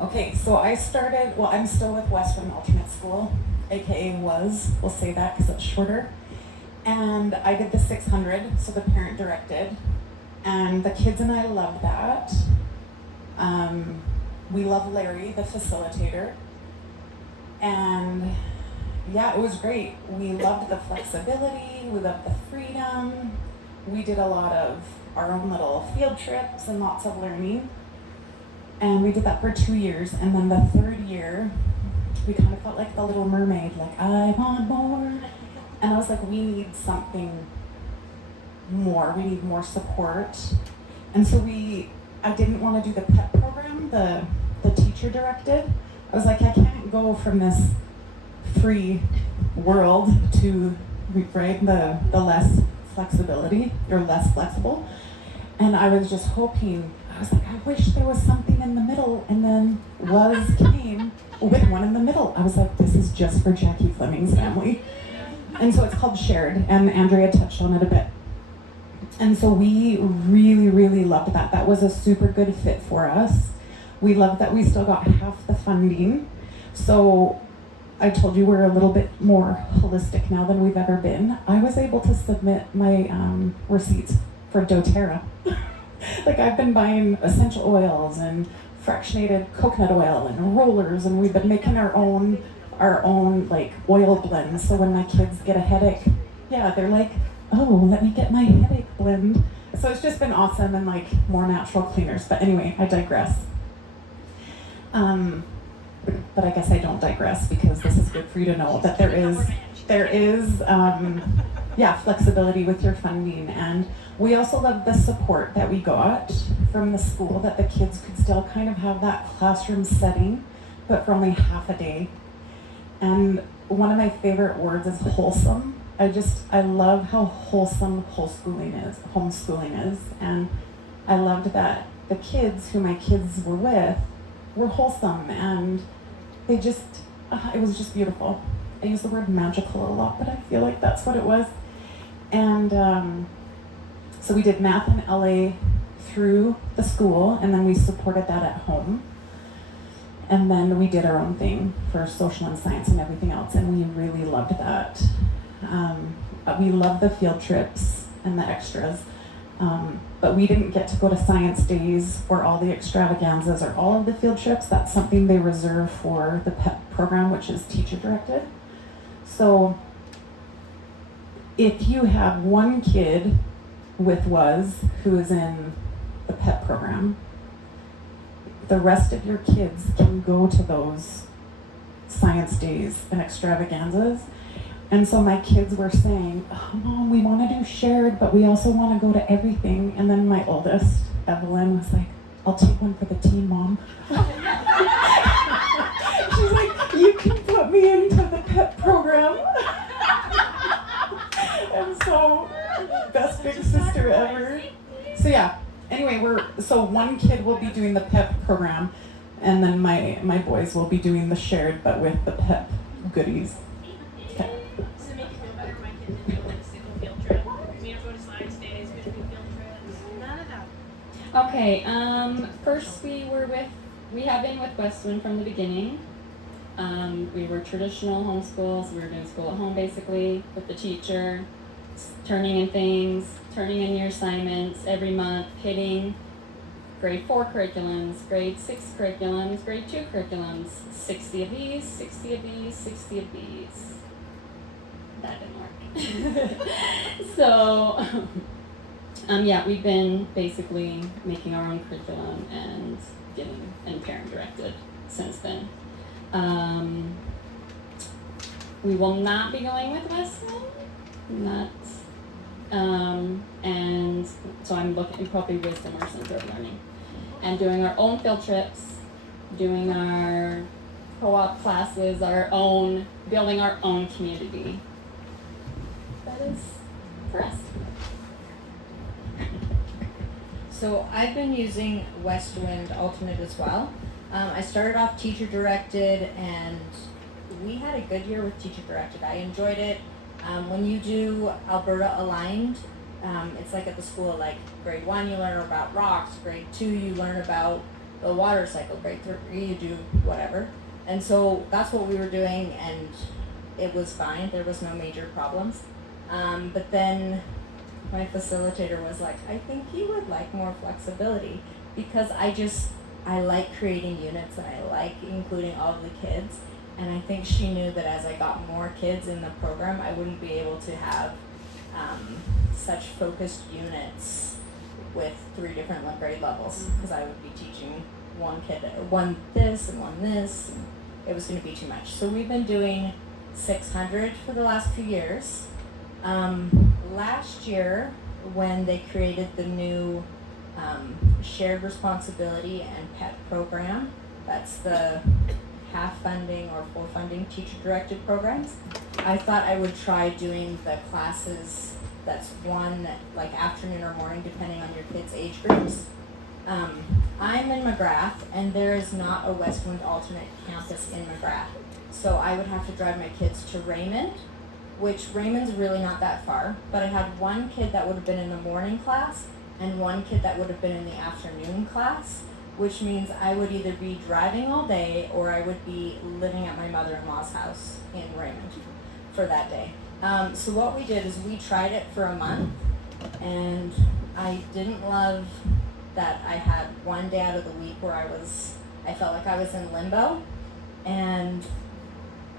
Okay, so I'm still with Western Alternate School, aka we'll say that because it's shorter. And I did the 600, so the parent directed. And the kids and I love that. We love Larry, the facilitator. And yeah, it was great. We loved the flexibility, we loved the freedom. We did a lot of our own little field trips and lots of learning. And we did that for 2 years. And then the third year, we kind of felt like the Little Mermaid, like, I want more. And I was like, we need something more. We need more support. And so I didn't want to do the PEP program, the teacher directed. I was like, I can't go from this free world to the less flexibility or less flexible. And I was just hoping, I was like, I wish there was something in the middle. And then came with one in the middle. I was like, this is just for Jackie Fleming's family. And so it's called Shared, and Andrea touched on it a bit. And so we really, really loved that. That was a super good fit for us. We loved that we still got half the funding. So I told you we're a little bit more holistic now than we've ever been. I was able to submit my receipts for doTERRA. Like I've been buying essential oils and fractionated coconut oil and rollers, and we've been making our own like oil blends. So when my kids get a headache, they're like, oh, let me get my headache blend. So it's just been awesome and like more natural cleaners. But anyway, I digress. But I guess I don't digress because this is good for you to know that there is flexibility with your funding. And we also love the support that we got from the school, that the kids could still kind of have that classroom setting, but for only half a day. And one of my favorite words is wholesome. I love how wholesome homeschooling is. And I loved that the kids who my kids were with were wholesome, and they just, it was just beautiful. I use the word magical a lot, but I feel like that's what it was. And so we did math in LA through the school, and then we supported that at home. And then we did our own thing for social and science and everything else, and we really loved that. We loved the field trips and the extras, but we didn't get to go to science days or all the extravaganzas or all of the field trips. That's something they reserve for the PEP program, which is teacher directed. So if you have one kid with WAS who is in the PEP program, the rest of your kids can go to those science days and extravaganzas. And so my kids were saying, oh, Mom, we want to do shared, but we also want to go to everything. And then my oldest, Evelyn, was like, I'll take one for the team, Mom. She's like, you can put me into the PEP program. And so, best big sister ever. So yeah, anyway, so one kid will be doing the PEP program, and then my boys will be doing the shared, but with the PEP goodies. Okay. Does it make you feel better when my kids didn't go like a single field trip? We don't go to science days, we don't do field trips. None of that. Okay, first we have been with Westwood from the beginning. We were traditional homeschools. We were doing school at home basically with the teacher, turning in things, turning in your assignments every month, hitting grade 4 curriculums, grade 6 curriculums, grade 2 curriculums, 60 of these, 60 of these, 60 of these. That didn't work. So, yeah, we've been basically making our own curriculum and parent directed since then. We will not be going with Westland, and so I'm looking probably wisdom or some sort of learning, and doing our own field trips, doing our co-op classes, building our own community. That is for us. So I've been using Westwind Alternate as well. I started off teacher directed, and we had a good year with teacher directed. I enjoyed it. When you do Alberta aligned, it's like at the school, like grade 1 you learn about rocks, grade 2 you learn about the water cycle, grade 3 you do whatever. And so that's what we were doing, and it was fine. There was no major problems. But then my facilitator was like, I think you would like more flexibility, because I like creating units and I like including all of the kids. And I think she knew that as I got more kids in the program, I wouldn't be able to have such focused units with 3 different grade levels, because I would be teaching one kid, one this and one this, and it was going to be too much. So we've been doing 600 for the last few years. Last year, when they created the new shared responsibility and PET program, that's the half funding or full funding teacher directed programs, I thought I would try doing the classes that's one like afternoon or morning depending on your kids' age groups. I'm in McGrath, and there is not a Westwind alternate campus in McGrath, so I would have to drive my kids to Raymond, which Raymond's really not that far, but I had one kid that would have been in the morning class and one kid that would have been in the afternoon class, which means I would either be driving all day or I would be living at my mother-in-law's house in Raymond for that day. So what we did is we tried it for a month, and I didn't love that I had one day out of the week where I felt like I was in limbo, and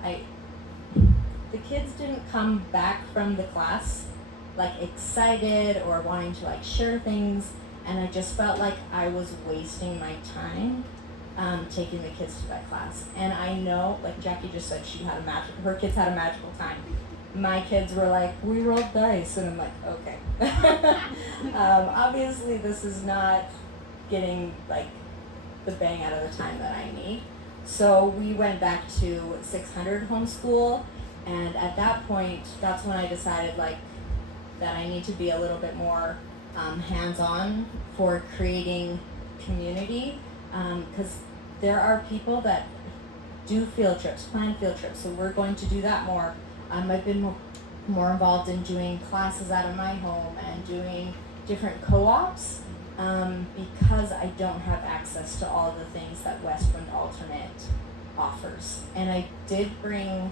the kids didn't come back from the class like excited or wanting to like share things, and I just felt like I was wasting my time taking the kids to that class. And I know, like Jackie just said, her kids had a magical time. My kids were like, we rolled dice, and I'm like, okay. Obviously this is not getting like the bang out of the time that I need. So we went back to 600 homeschool, and at that point, that's when I decided like that I need to be a little bit more hands-on for creating community, because there are people that do field trips, plan field trips, so we're going to do that more. I've been more involved in doing classes out of my home and doing different co-ops, because I don't have access to all of the things that Westwind Alternate offers. And I did bring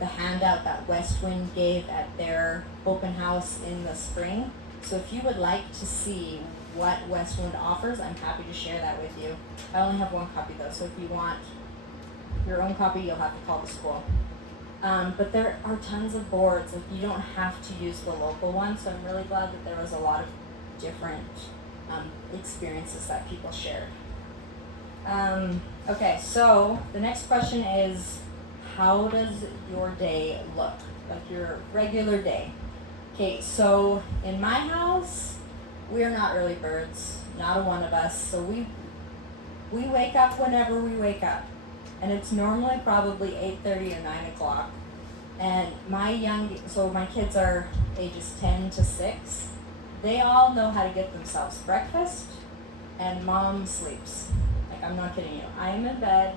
the handout that Westwind gave at their open house in the spring. So if you would like to see what Westwind offers, I'm happy to share that with you. I only have one copy though, so if you want your own copy, you'll have to call the school. But there are tons of boards. Like, you don't have to use the local one, so I'm really glad that there was a lot of different experiences that people shared. Okay, so the next question is, how does your day look? Like your regular day. Okay, so in my house, we are not early birds, not a one of us, so we wake up whenever we wake up. And it's normally probably 8:30 or 9 o'clock. And my kids are ages 10 to 6. They all know how to get themselves breakfast, and mom sleeps. Like, I'm not kidding you. I am in bed,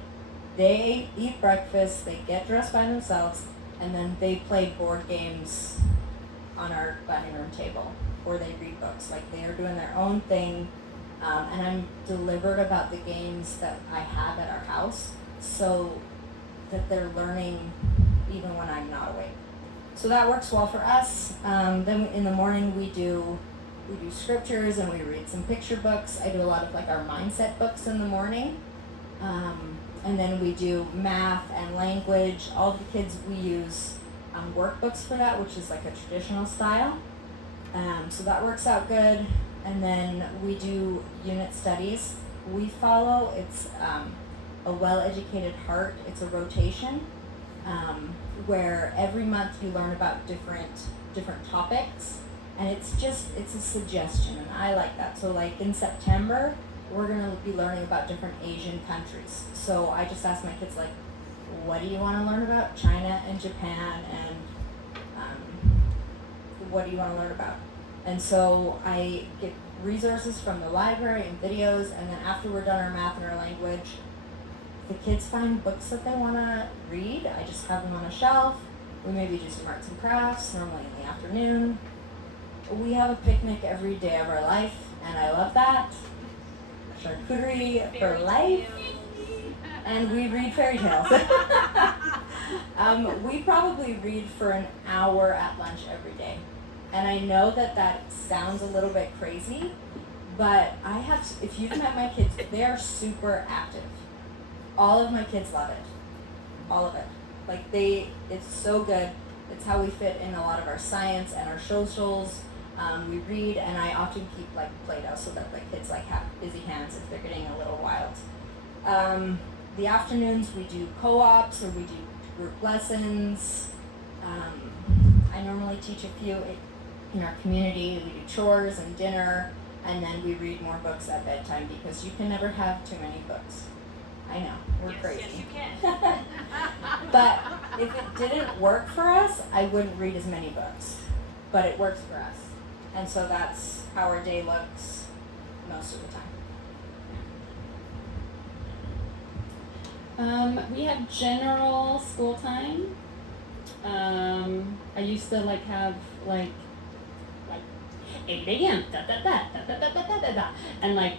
they eat breakfast, they get dressed by themselves, and then they play board games on our dining room table, or they read books. Like, they are doing their own thing, and I'm deliberate about the games that I have at our house, so that they're learning even when I'm not awake. So that works well for us. Then in the morning we do we do scriptures and we read some picture books. I do a lot of like our mindset books in the morning. And then we do math and language. All the kids, we use workbooks for that, which is like a traditional style. So that works out good. And then we do unit studies. We follow, it's a well-educated heart. It's a rotation where every month you learn about different topics. And it's a suggestion, and I like that. So like in September, we're gonna be learning about different Asian countries. So I just asked my kids like, what do you wanna learn about? China and Japan, and what do you wanna learn about? And so I get resources from the library and videos, and then after we're done our math and our language, the kids find books that they wanna read. I just have them on a shelf. We maybe do some arts and crafts, normally in the afternoon. We have a picnic every day of our life, and I love that. Charcuterie for life. And we read fairy tales. We probably read for an hour at lunch every day. And I know that sounds a little bit crazy, but if you've met my kids, they are super active. All of my kids love it. All of it. Like it's so good. It's how we fit in a lot of our science and our socials. We read, and I often keep like Play-Doh so that the kids like have busy hands if they're getting a little wild. The afternoons we do co-ops or we do group lessons. I normally teach a few in our community. We do chores and dinner, and then we read more books at bedtime because you can never have too many books. I know, we're crazy. Yes, you can. But if it didn't work for us, I wouldn't read as many books. But it works for us. And so that's how our day looks most of the time. We have general school time. I used to have 8 a.m. And no,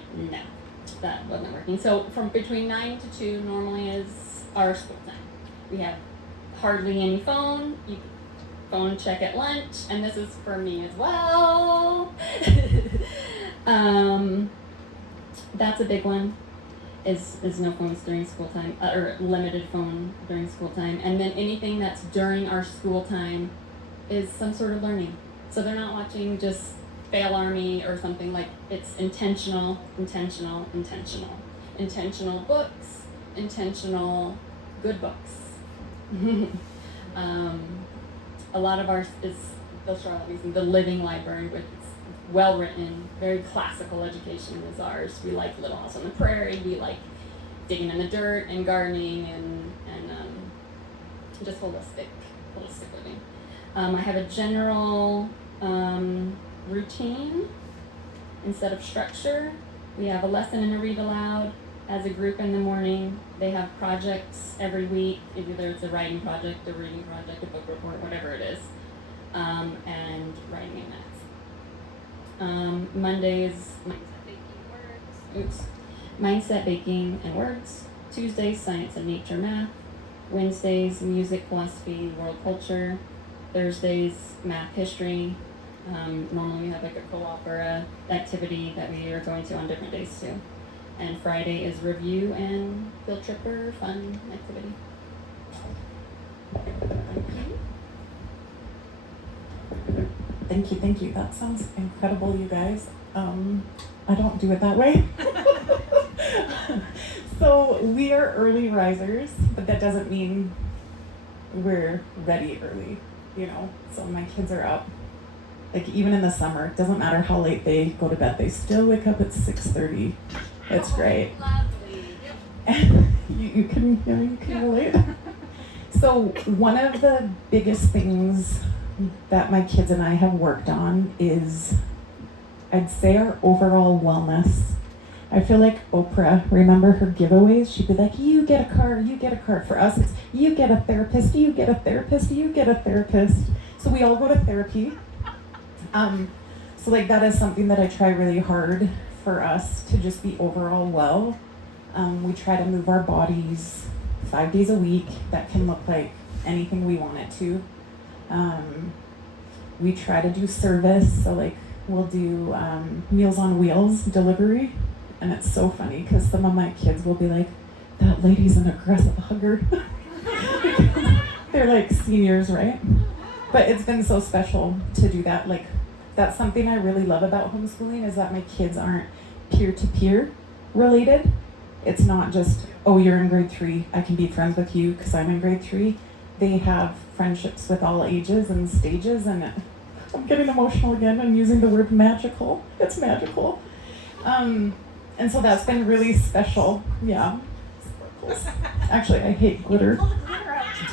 that wasn't working. So from between 9 to 2 normally is our school time. We have hardly any phone. You phone check at lunch, and this is for me as well. That's a big one. Is no phones during school time, or limited phone during school time, and then anything that's during our school time is some sort of learning. So they're not watching just Fail Army or something. It's intentional books, intentional good books. A lot of ours is the Living Library, which is well written, very classical education is ours. We like Little House on the Prairie. We like digging in the dirt and gardening and just holistic living. I have a general routine instead of structure. We have a lesson and a read aloud as a group in the morning. They have projects every week, either it's a writing project, a reading project, a book report, whatever it is, and writing and math. Mondays, mindset, baking, and words. Tuesdays, science and nature, math. Wednesdays, music, philosophy, world culture. Thursdays, math, history. Normally we have a co-op or a activity that we are going to on different days too. And Friday is review and field trip or fun activity. Thank you. That sounds incredible, you guys. I don't do it that way. So we are early risers, but that doesn't mean we're ready early, So my kids are up. Even in the summer, it doesn't matter how late they go to bed, they still wake up at 6:30. It's great. Lovely. you can relate. So one of the biggest things that my kids and I have worked on is, I'd say, our overall wellness. I feel like Oprah, remember her giveaways? She'd be like, you get a car, you get a car. For us, it's you get a therapist, you get a therapist, you get a therapist. So we all go to therapy. So that is something that I try really hard for us to just be overall well. We try to move our bodies 5 days a week. That can look like anything we want it to. We try to do service, so we'll do Meals on Wheels delivery, and it's so funny because some of my kids will be like, that lady's an aggressive hugger. They're like seniors, right? But it's been so special to do that. Like, that's something I really love about homeschooling, is that my kids aren't peer-to-peer related. It's not just, oh, you're in grade 3, I can be friends with you because I'm in grade 3. They have friendships with all ages and stages, and I'm getting emotional again. I'm using the word magical. It's magical. And so that's been really special. Yeah. Actually, I hate glitter.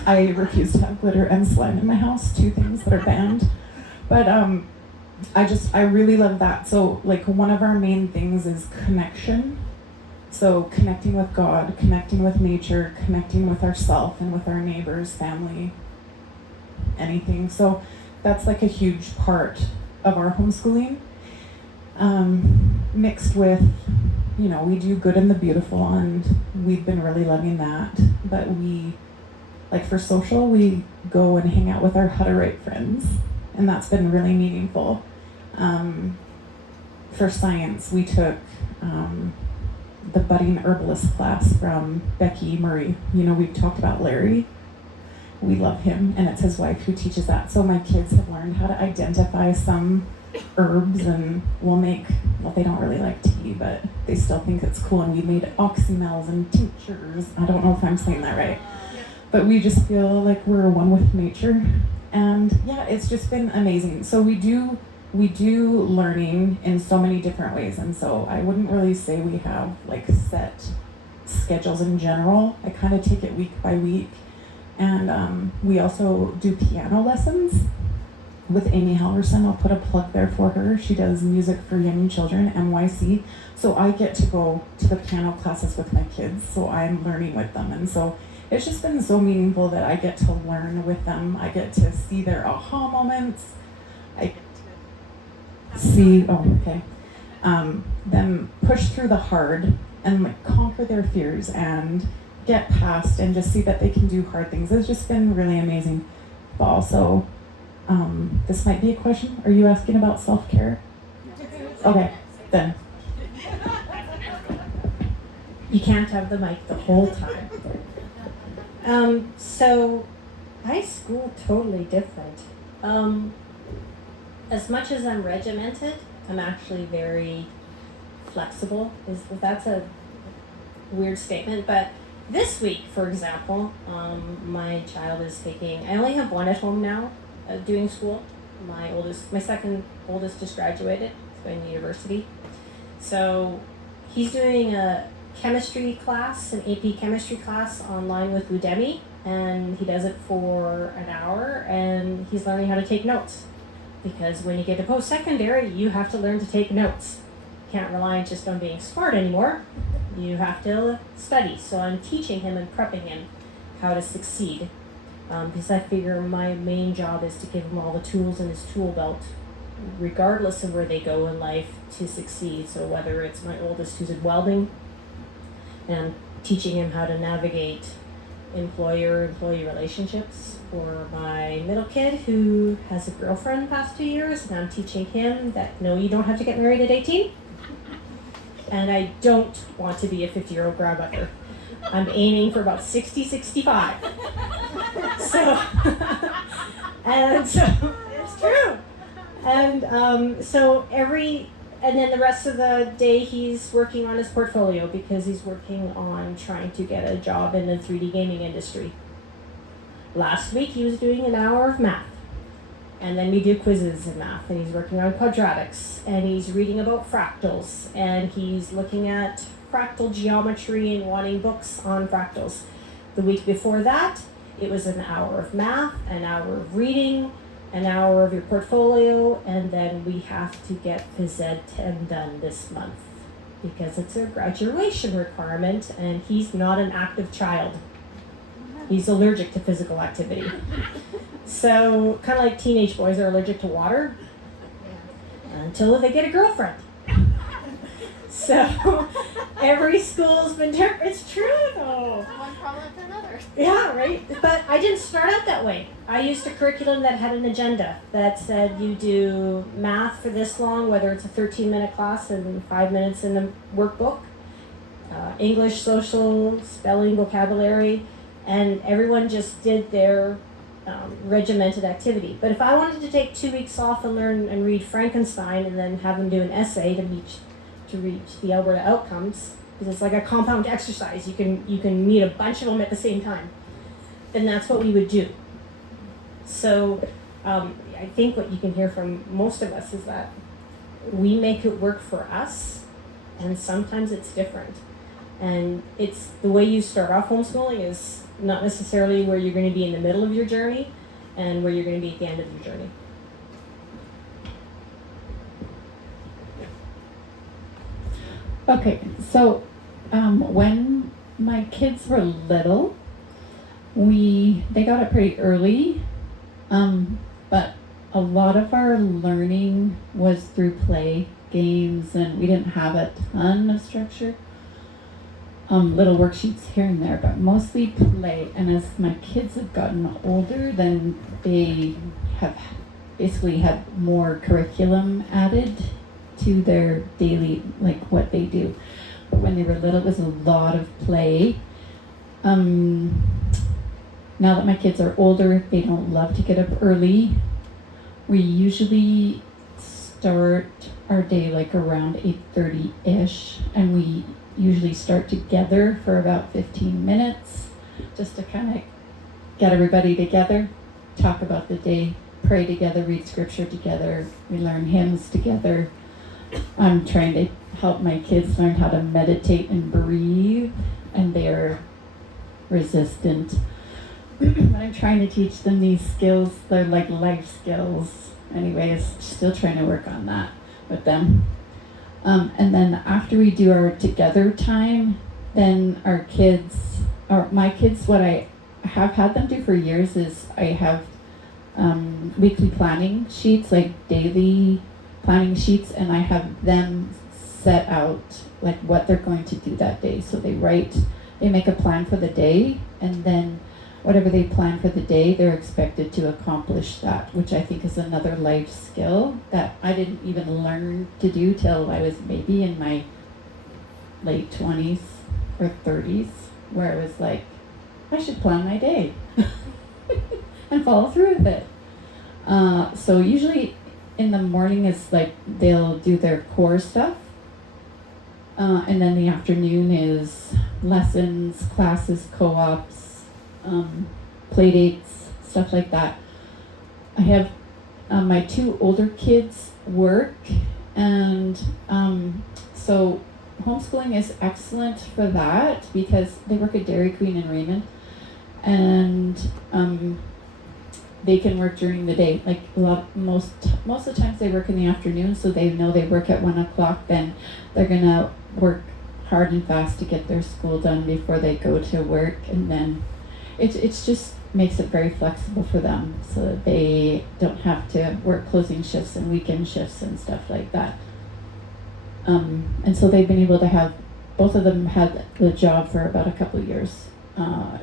I refuse to have glitter and slime in my house, 2 things that are banned. But I really love that. So like one of our main things is connection. So connecting with God, connecting with nature, connecting with ourselves and with our neighbors, family, anything. So that's like a huge part of our homeschooling. Mixed with, you know, we do good and the beautiful, and we've been really loving that. But we, like for social, we go and hang out with our Hutterite friends, and that's been really meaningful. For science, we took the budding herbalist class from Becky Murray. You know, we've talked about Larry. We love him, and it's his wife who teaches that. So my kids have learned how to identify some herbs, and we'll make, well, they don't really like tea, but they still think it's cool, and we made oxymels and tinctures. I don't know if I'm saying that right, but we just feel like we're one with nature. And yeah, it's just been amazing. So we do learning in so many different ways, and so I wouldn't really say we have like set schedules in general. I kind of take it week by week. And we also do piano lessons with Amy Halverson. I'll put a plug there for her. She does music for young children, MYC. So I get to go to the piano classes with my kids, so I'm learning with them. And so it's just been so meaningful that I get to learn with them. I get to see their aha moments. I get to see, them push through the hard and like conquer their fears and get past and just see that they can do hard things. It's just been really amazing. But also, this might be a question. Are you asking about self-care? Okay, then. You can't have the mic the whole time. So I school totally different. As much as I'm regimented, I'm actually very flexible. That's a weird statement, but this week, for example, my child is taking, I only have one at home now, doing school. My second oldest just graduated, he's going to university. So he's doing a chemistry class, an AP chemistry class online with Udemy, and he does it for an hour, and he's learning how to take notes. Because when you get to post-secondary, you have to learn to take notes. You can't rely just on being smart anymore. You have to study. So I'm teaching him and prepping him how to succeed. Because I figure my main job is to give him all the tools in his tool belt, regardless of where they go in life, to succeed. So whether it's my oldest who's in welding, and I'm teaching him how to navigate employer-employee relationships, or my middle kid who has a girlfriend the past 2 years, and I'm teaching him that no, you don't have to get married at 18. And I don't want to be a 50-year-old grandmother. I'm aiming for about 60, 65. So it's true. And and then the rest of the day he's working on his portfolio because he's working on trying to get a job in the 3D gaming industry. Last week he was doing an hour of math. And then we do quizzes in math, and he's working on quadratics, and he's reading about fractals, and he's looking at fractal geometry and wanting books on fractals. The week before that, it was an hour of math, an hour of reading, an hour of your portfolio, and then we have to get phys ed 10 done this month because it's a graduation requirement, and he's not an active child. He's allergic to physical activity. So, kind of like teenage boys are allergic to water until they get a girlfriend. So, every school's been it's true though. One problem after another. Yeah, right? But I didn't start out that way. I used a curriculum that had an agenda that said you do math for this long, whether it's a 13-minute class and 5 minutes in the workbook, English, social, spelling, vocabulary, and everyone just did their regimented activity. But if I wanted to take 2 weeks off and learn and read Frankenstein and then have them do an essay to reach the Alberta outcomes, because it's like a compound exercise, you can meet a bunch of them at the same time, then that's what we would do. So I think what you can hear from most of us is that we make it work for us, and sometimes it's different. And it's the way you start off homeschooling is not necessarily where you're going to be in the middle of your journey and where you're going to be at the end of your journey. Okay, so when my kids were little, they got up pretty early, but a lot of our learning was through play, games, and we didn't have a ton of structure. Little worksheets here and there, but mostly play. And as my kids have gotten older, then they have basically had more curriculum added to their daily, like what they do. But when they were little, it was a lot of play. Now that my kids are older, they don't love to get up early. We usually start our day like around 8:30-ish, and we usually start together for about 15 minutes just to kind of get everybody together, talk about the day, pray together, read scripture together, we learn hymns together. I'm trying to help my kids learn how to meditate and breathe, and they're resistant. But I'm trying to teach them these skills. They're like life skills. Anyways, still trying to work on that with them. And then after we do our together time, then my kids, what I have had them do for years is I have weekly planning sheets, like daily planning sheets, and I have them set out like what they're going to do that day. So they make a plan for the day, and then whatever they plan for the day, they're expected to accomplish that, which I think is another life skill that I didn't even learn to do till I was maybe in my late 20s or 30s, where I was like, I should plan my day and follow through with it. So usually in the morning is like they'll do their core stuff, and then the afternoon is lessons, classes, co-ops, play dates, stuff like that. I have my two older kids work, and so homeschooling is excellent for that because they work at Dairy Queen in Raymond, and they can work during the day. Like most of the times they work in the afternoon, so they know they work at 1 o'clock. Then they're gonna work hard and fast to get their school done before they go to work, and then it's just makes it very flexible for them, so that they don't have to work closing shifts and weekend shifts and stuff like that. And so they've been able to have, both of them had the job for about a couple of years.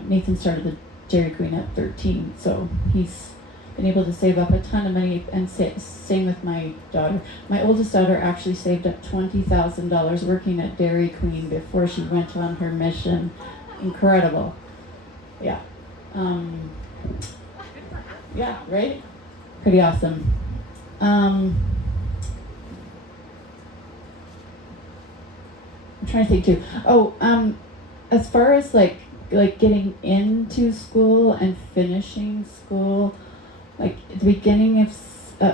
Nathan started the Dairy Queen at 13, so he's been able to save up a ton of money, and same with my daughter. My oldest daughter actually saved up $20,000 working at Dairy Queen before she went on her mission. Incredible. Yeah. Yeah, right? Pretty awesome. I'm trying to think too. As far as like getting into school and finishing school, like at the beginning of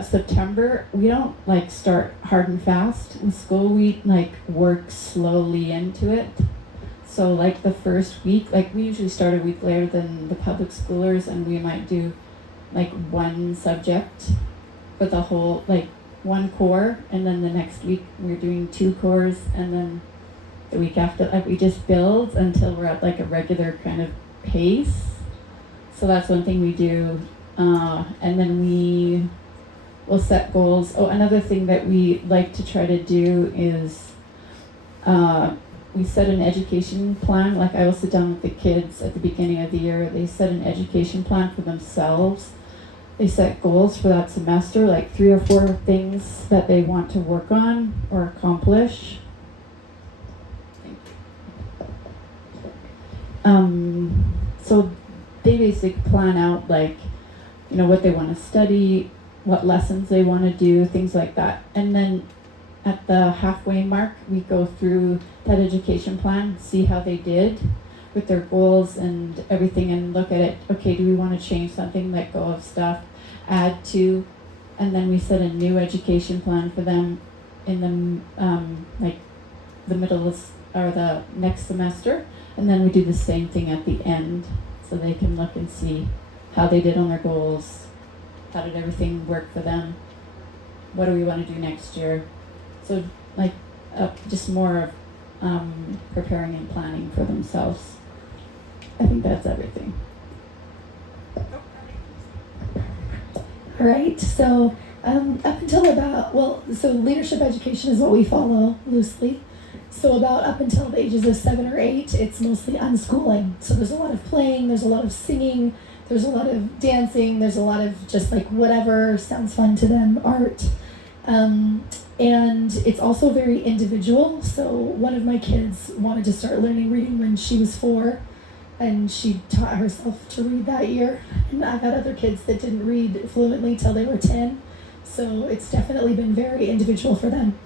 September, we don't like start hard and fast in school. We like work slowly into it. So like the first week, like we usually start a week later than the public schoolers, and we might do like one subject for the whole, like one core, and then the next week we're doing 2 cores, and then the week after, like we just build until we're at like a regular kind of pace. So that's one thing we do. And then we will set goals. Oh, another thing that we like to try to do is we set an education plan. Like I will sit down with the kids at the beginning of the year. They set an education plan for themselves. They set goals for that semester, like 3 or 4 things that they want to work on or accomplish. So they basically plan out like, what they want to study, what lessons they want to do, things like that. And then at the halfway mark, we go through that education plan, see how they did with their goals and everything, and look at it. Okay, do we want to change something, let go of stuff, add to, and then we set a new education plan for them in the middle of, or the next semester, and then we do the same thing at the end, so they can look and see how they did on their goals, how did everything work for them, what do we want to do next year. So just more of preparing and planning for themselves. I think that's everything. All right, so up until about, so leadership education is what we follow loosely. So about up until the ages of 7 or 8, it's mostly unschooling. So there's a lot of playing, there's a lot of singing, there's a lot of dancing, there's a lot of just like whatever sounds fun to them, art. And it's also very individual. So one of my kids wanted to start learning reading when she was 4, and she taught herself to read that year. And I've had other kids that didn't read fluently till they were 10. So it's definitely been very individual for them.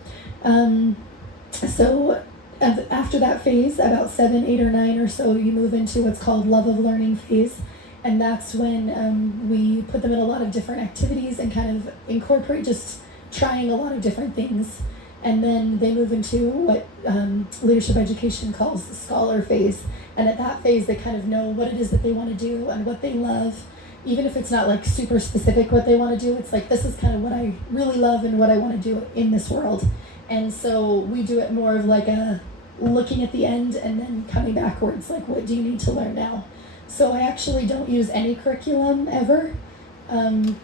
So after that phase, about 7, 8, or 9 or so, you move into what's called love of learning phase. And that's when we put them in a lot of different activities and kind of incorporate just trying a lot of different things. And then they move into what leadership education calls the scholar phase. And at that phase, they kind of know what it is that they want to do and what they love. Even if it's not like super specific what they want to do, it's like, this is kind of what I really love and what I want to do in this world. And so we do it more of like a looking at the end and then coming backwards, like, what do you need to learn now? So I actually don't use any curriculum ever. I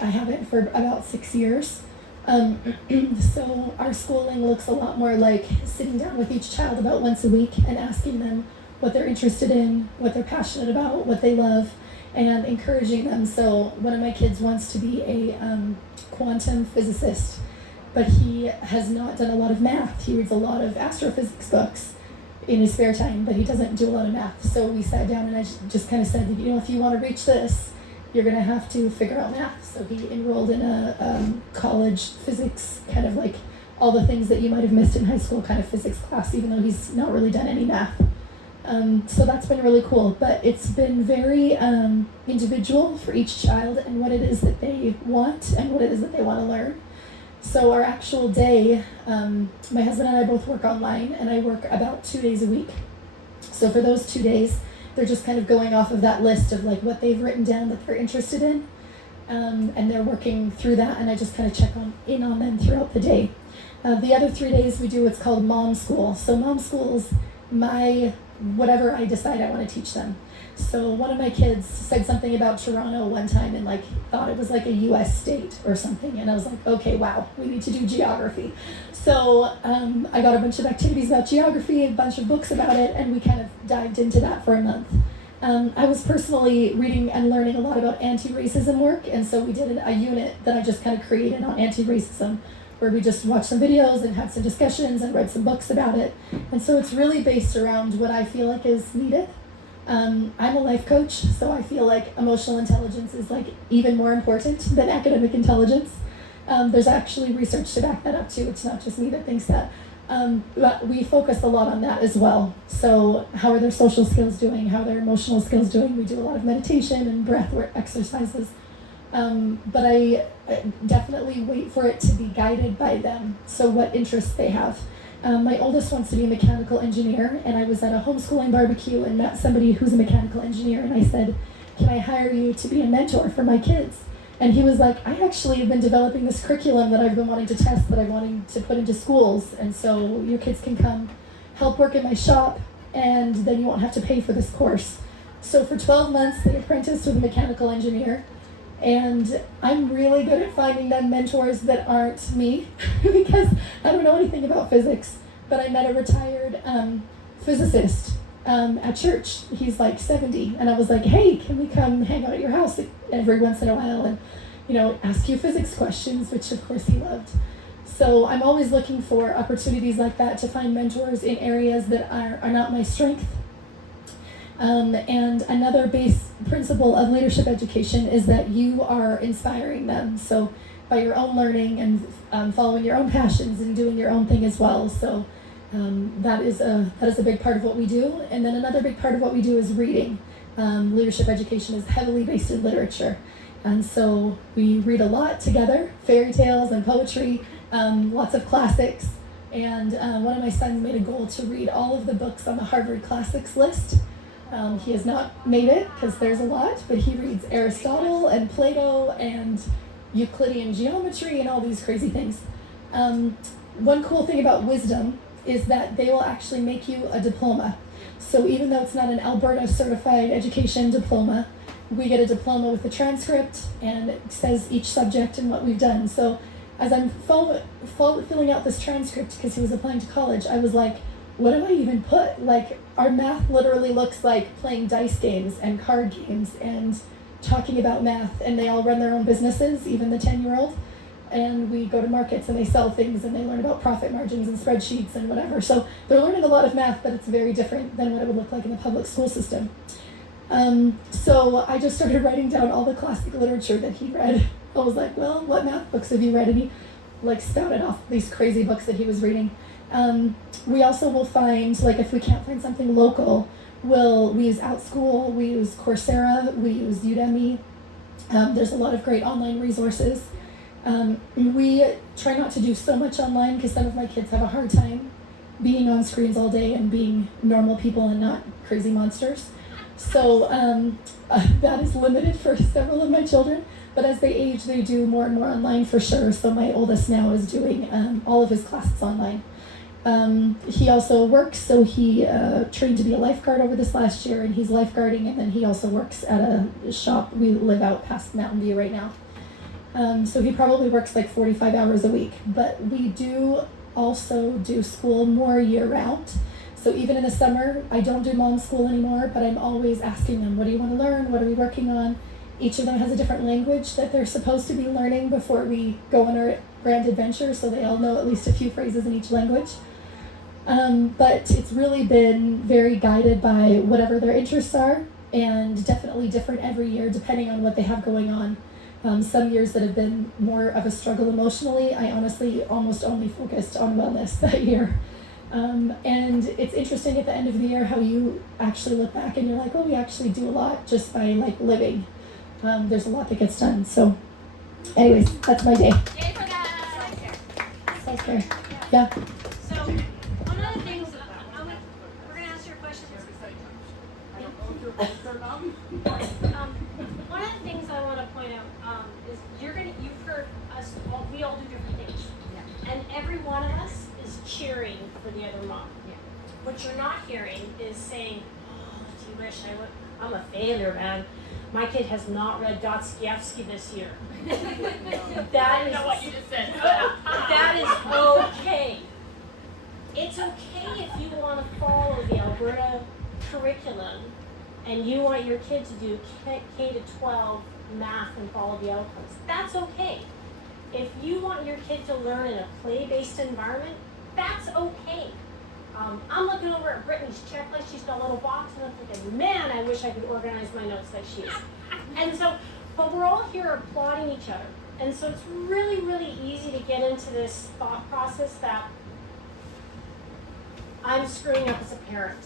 haven't for about 6 years. So our schooling looks a lot more like sitting down with each child about once a week and asking them what they're interested in, what they're passionate about, what they love, and encouraging them. So one of my kids wants to be a quantum physicist, but he has not done a lot of math. He reads a lot of astrophysics books in his spare time, but he doesn't do a lot of math. So we sat down and I just kind of said, if you want to reach this, you're going to have to figure out math. So he enrolled in a college physics, kind of like all the things that you might have missed in high school kind of physics class, even though he's not really done any math. So that's been really cool, but it's been very individual for each child and what it is that they want and what it is that they want to learn. So our actual day, my husband and I both work online, and I work about 2 days a week. So for those 2 days, they're just kind of going off of that list of like what they've written down that they're interested in, and they're working through that, and I just kind of check in on them throughout the day. The other 3 days we do what's called mom school. So mom school is whatever I decide I want to teach them. So one of my kids said something about Toronto one time and like thought it was like a US state or something, and I was like, okay, wow, we need to do geography. So I got a bunch of activities about geography, a bunch of books about it, and we kind of dived into that for a month. I was personally reading and learning a lot about anti-racism work, and so we did a unit that I just kind of created on anti-racism, where we just watched some videos and had some discussions and read some books about it. And so it's really based around what I feel like is needed. I'm a life coach, so I feel like emotional intelligence is like even more important than academic intelligence. There's actually research to back that up too. It's not just me that thinks that. But we focus a lot on that as well. So how are their social skills doing? How are their emotional skills doing? We do a lot of meditation and breath work exercises. But I definitely wait for it to be guided by them. So what interests they have. My oldest wants to be a mechanical engineer, and I was at a homeschooling barbecue and met somebody who's a mechanical engineer, and I said, can I hire you to be a mentor for my kids? And he was like, I actually have been developing this curriculum that I've been wanting to test, that I'm wanting to put into schools, and so your kids can come help work in my shop, and then you won't have to pay for this course. So for 12 months, they apprenticed with a mechanical engineer, and I'm really good at finding them mentors that aren't me because I don't know anything about physics. but I met a retired physicist at church. He's like 70, and I was like, hey, can we come hang out at your house every once in a while and, you know, ask you physics questions, which of course he loved. So I'm always looking for opportunities like that to find mentors in areas that are not my strength. And another base principle of leadership education is that you are inspiring them. So by your own learning and following your own passions and doing your own thing as well. So that is a big part of what we do. And then another big part of what we do is reading. Leadership education is heavily based in literature. And so we read a lot together, fairy tales and poetry, lots of classics. And one of my sons made a goal to read all of the books on the Harvard Classics list. He has not made it because there's a lot, but he reads Aristotle and Plato and Euclidean geometry and all these crazy things. One cool thing about wisdom is that they will actually make you a diploma. So even though it's not an Alberta certified education diploma, we get a diploma with a transcript and it says each subject and what we've done. So as I'm filling out this transcript because he was applying to college, I was like, what do I even put? Like, our math literally looks like playing dice games and card games and talking about math, and they all run their own businesses, even the 10-year-old. And we go to markets and they sell things and they learn about profit margins and spreadsheets and whatever. So they're learning a lot of math, but it's very different than what it would look like in the public school system. So I just started writing down all the classic literature that he read. I was like, well, what math books have you read? And he like spouted off these crazy books that he was reading. We also will find, like, if we can't find something local, we use OutSchool, we use Coursera, we use Udemy. There's a lot of great online resources. We try not to do so much online because some of my kids have a hard time being on screens all day and being normal people and not crazy monsters. So that is limited for several of my children. But as they age, they do more and more online for sure. So my oldest now is doing all of his classes online. He also works, so he trained to be a lifeguard over this last year, and he's lifeguarding, and then he also works at a shop. We live out past Mountain View right now. So he probably works like 45 hours a week. But we do also do school more year-round. So even in the summer, I don't do mom school anymore, but I'm always asking them, what do you want to learn? What are we working on? Each of them has a different language that they're supposed to be learning before we go on our grand adventure, so they all know at least a few phrases in each language. But it's really been very guided by whatever their interests are, and definitely different every year depending on what they have going on. Some years that have been more of a struggle emotionally, I honestly almost only focused on wellness that year. And it's interesting at the end of the year how you actually look back and you're like, oh, we actually do a lot just by like living. There's a lot that gets done. So anyways, that's my day. Yay for that! Self-care. Yeah. So, one of the things, we're going to answer your questions. One of the things I want to point out is you've heard us, we all do different things. Yeah. And every one of us is cheering for the other mom. Yeah. What you're not hearing is saying, oh, do you wish I'm a failure, man. My kid has not read Dostoevsky this year. I know what you just said. That is okay. It's okay if you want to follow the Alberta curriculum and you want your kid to do K-12 math and follow the outcomes. That's okay. If you want your kid to learn in a play-based environment, that's okay. I'm looking over at Brittany's checklist. She's got a little box, and I'm thinking, man, I wish I could organize my notes like she is. And so, but we're all here applauding each other. And so it's really, really easy to get into this thought process that I'm screwing up as a parent.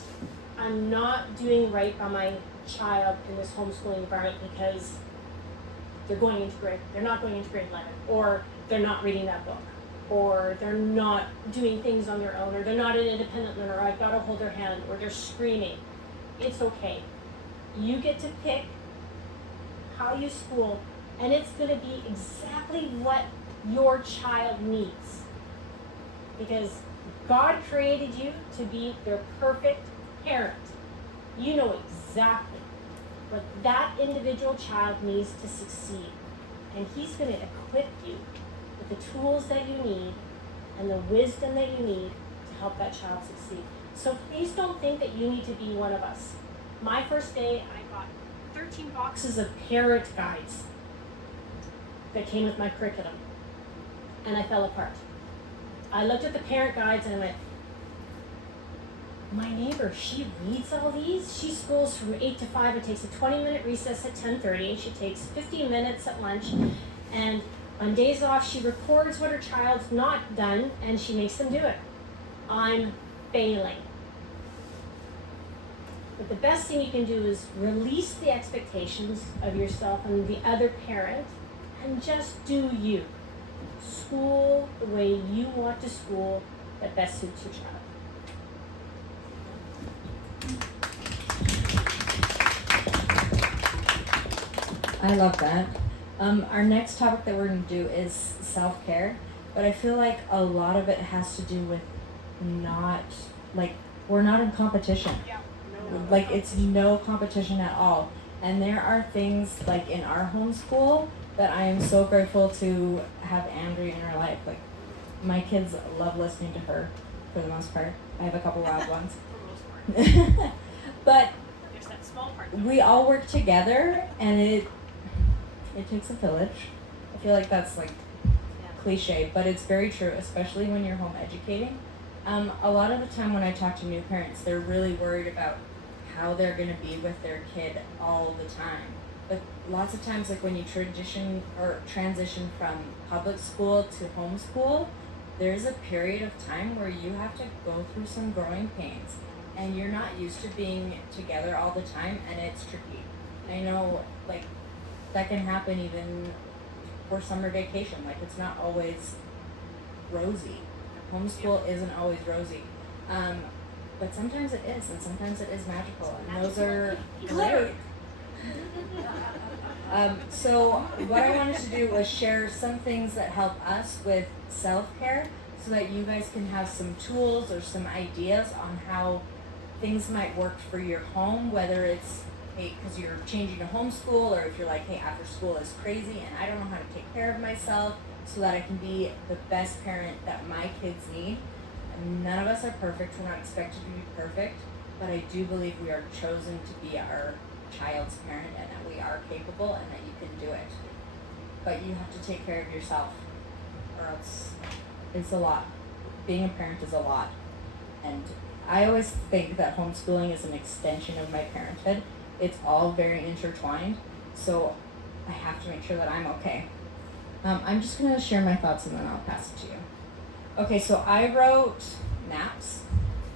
I'm not doing right by my child in this homeschooling environment because they're not going into grade 11, or they're not reading that book, or they're not doing things on their own, or they're not an independent learner, or I've got to hold their hand, or they're screaming. It's okay. You get to pick how you school, and it's going to be exactly what your child needs. Because God created you to be their perfect parent. You know exactly what that individual child needs to succeed. And He's going to equip you with the tools that you need and the wisdom that you need to help that child succeed. So please don't think that you need to be one of us. My first day, I got 13 boxes of parent guides that came with my curriculum, and I fell apart. I looked at the parent guides and I went, my neighbor, she reads all these. She schools from 8 to 5 and takes a 20-minute recess at 10:30, and she takes 15 minutes at lunch, and on days off, she records what her child's not done, and she makes them do it. I'm failing. But the best thing you can do is release the expectations of yourself and the other parent, and just do you. School the way you want to school that best suits your child. I love that. Our next topic that we're going to do is self-care, but I feel like a lot of it has to do with we're not in competition. Like, it's no competition at all. And there are things, like, in our homeschool that I am so grateful to have Andrea in our life. Like, my kids love listening to her, for the most part. I have a couple loud ones. But There's that small part. we all work together, and it takes a village. I feel like that's, like, cliche, but it's very true, especially when you're home educating. A lot of the time when I talk to new parents, they're really worried about how they're going to be with their kid all the time. But lots of times, like, when you transition from public school to homeschool, there's a period of time where you have to go through some growing pains, and you're not used to being together all the time, and it's tricky. I know, like, that can happen even for summer vacation. Like, it's not always rosy. Homeschool isn't always rosy. But sometimes it is, and sometimes it is magical, and those are great. So what I wanted to do was share some things that help us with self-care, so that you guys can have some tools or some ideas on how things might work for your home, whether it's, hey, because you're changing to homeschool, or if you're like, hey, after school is crazy and I don't know how to take care of myself so that I can be the best parent that my kids need. And none of us are perfect. We're not expected to be perfect, but I do believe we are chosen to be our child's parent, and that we are capable and that you can do it. But you have to take care of yourself, or else it's a lot. Being a parent is a lot. And I always think that homeschooling is an extension of my parenthood. It's all very intertwined, so I have to make sure that I'm okay. I'm just going to share my thoughts and then I'll pass it to you. Okay, so I wrote naps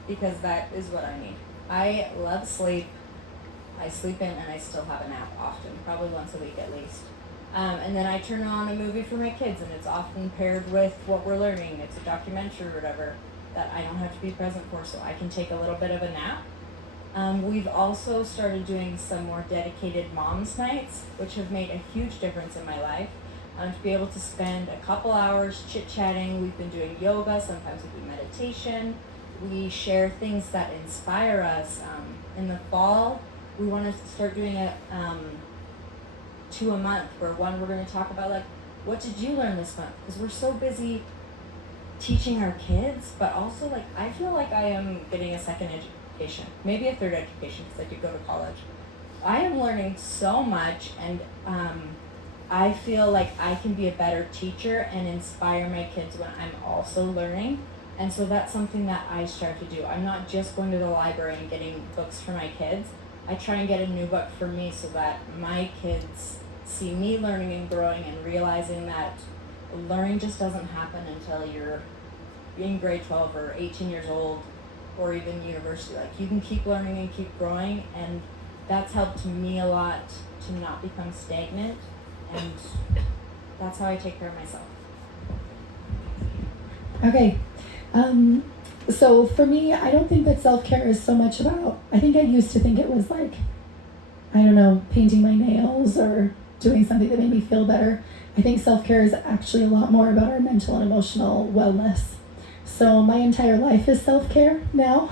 because that is what I need. I love sleep. I sleep in and I still have a nap often, probably once a week at least. And then I turn on a movie for my kids, and it's often paired with what we're learning. It's a documentary or whatever that I don't have to be present for, so I can take a little bit of a nap. We've also started doing some more dedicated mom's nights, which have made a huge difference in my life. To be able to spend a couple hours chit-chatting. We've been doing yoga, sometimes we do meditation. We share things that inspire us. In the fall, we want to start doing 2 a month, where one we're going to talk about, like, what did you learn this month? Because we're so busy teaching our kids, but also, like, I feel like I am getting a second education, maybe a third education, because I did go to college. I am learning so much, and I feel like I can be a better teacher and inspire my kids when I'm also learning. And so that's something that I start to do. I'm not just going to the library and getting books for my kids. I try and get a new book for me so that my kids see me learning and growing, and realizing that learning just doesn't happen until you're in grade 12 or 18 years old, or even university. Like, you can keep learning and keep growing, and that's helped me a lot to not become stagnant, and that's how I take care of myself. Okay. So for me, I don't think that self-care is so much about, I think I used to think it was like, I don't know, painting my nails or doing something that made me feel better. I think self-care is actually a lot more about our mental and emotional wellness. So my entire life is self-care now,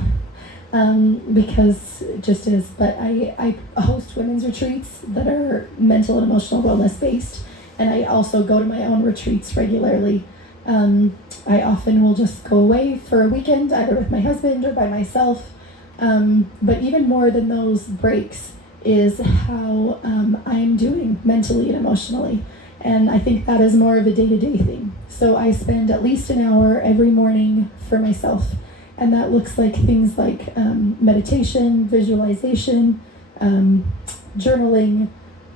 because it just is. But I host women's retreats that are mental and emotional wellness based. And I also go to my own retreats regularly. I often will just go away for a weekend, either with my husband or by myself. But even more than those breaks is how I'm doing mentally and emotionally. And I think that is more of a day-to-day thing. So I spend at least an hour every morning for myself. And that looks like things like meditation, visualization, journaling,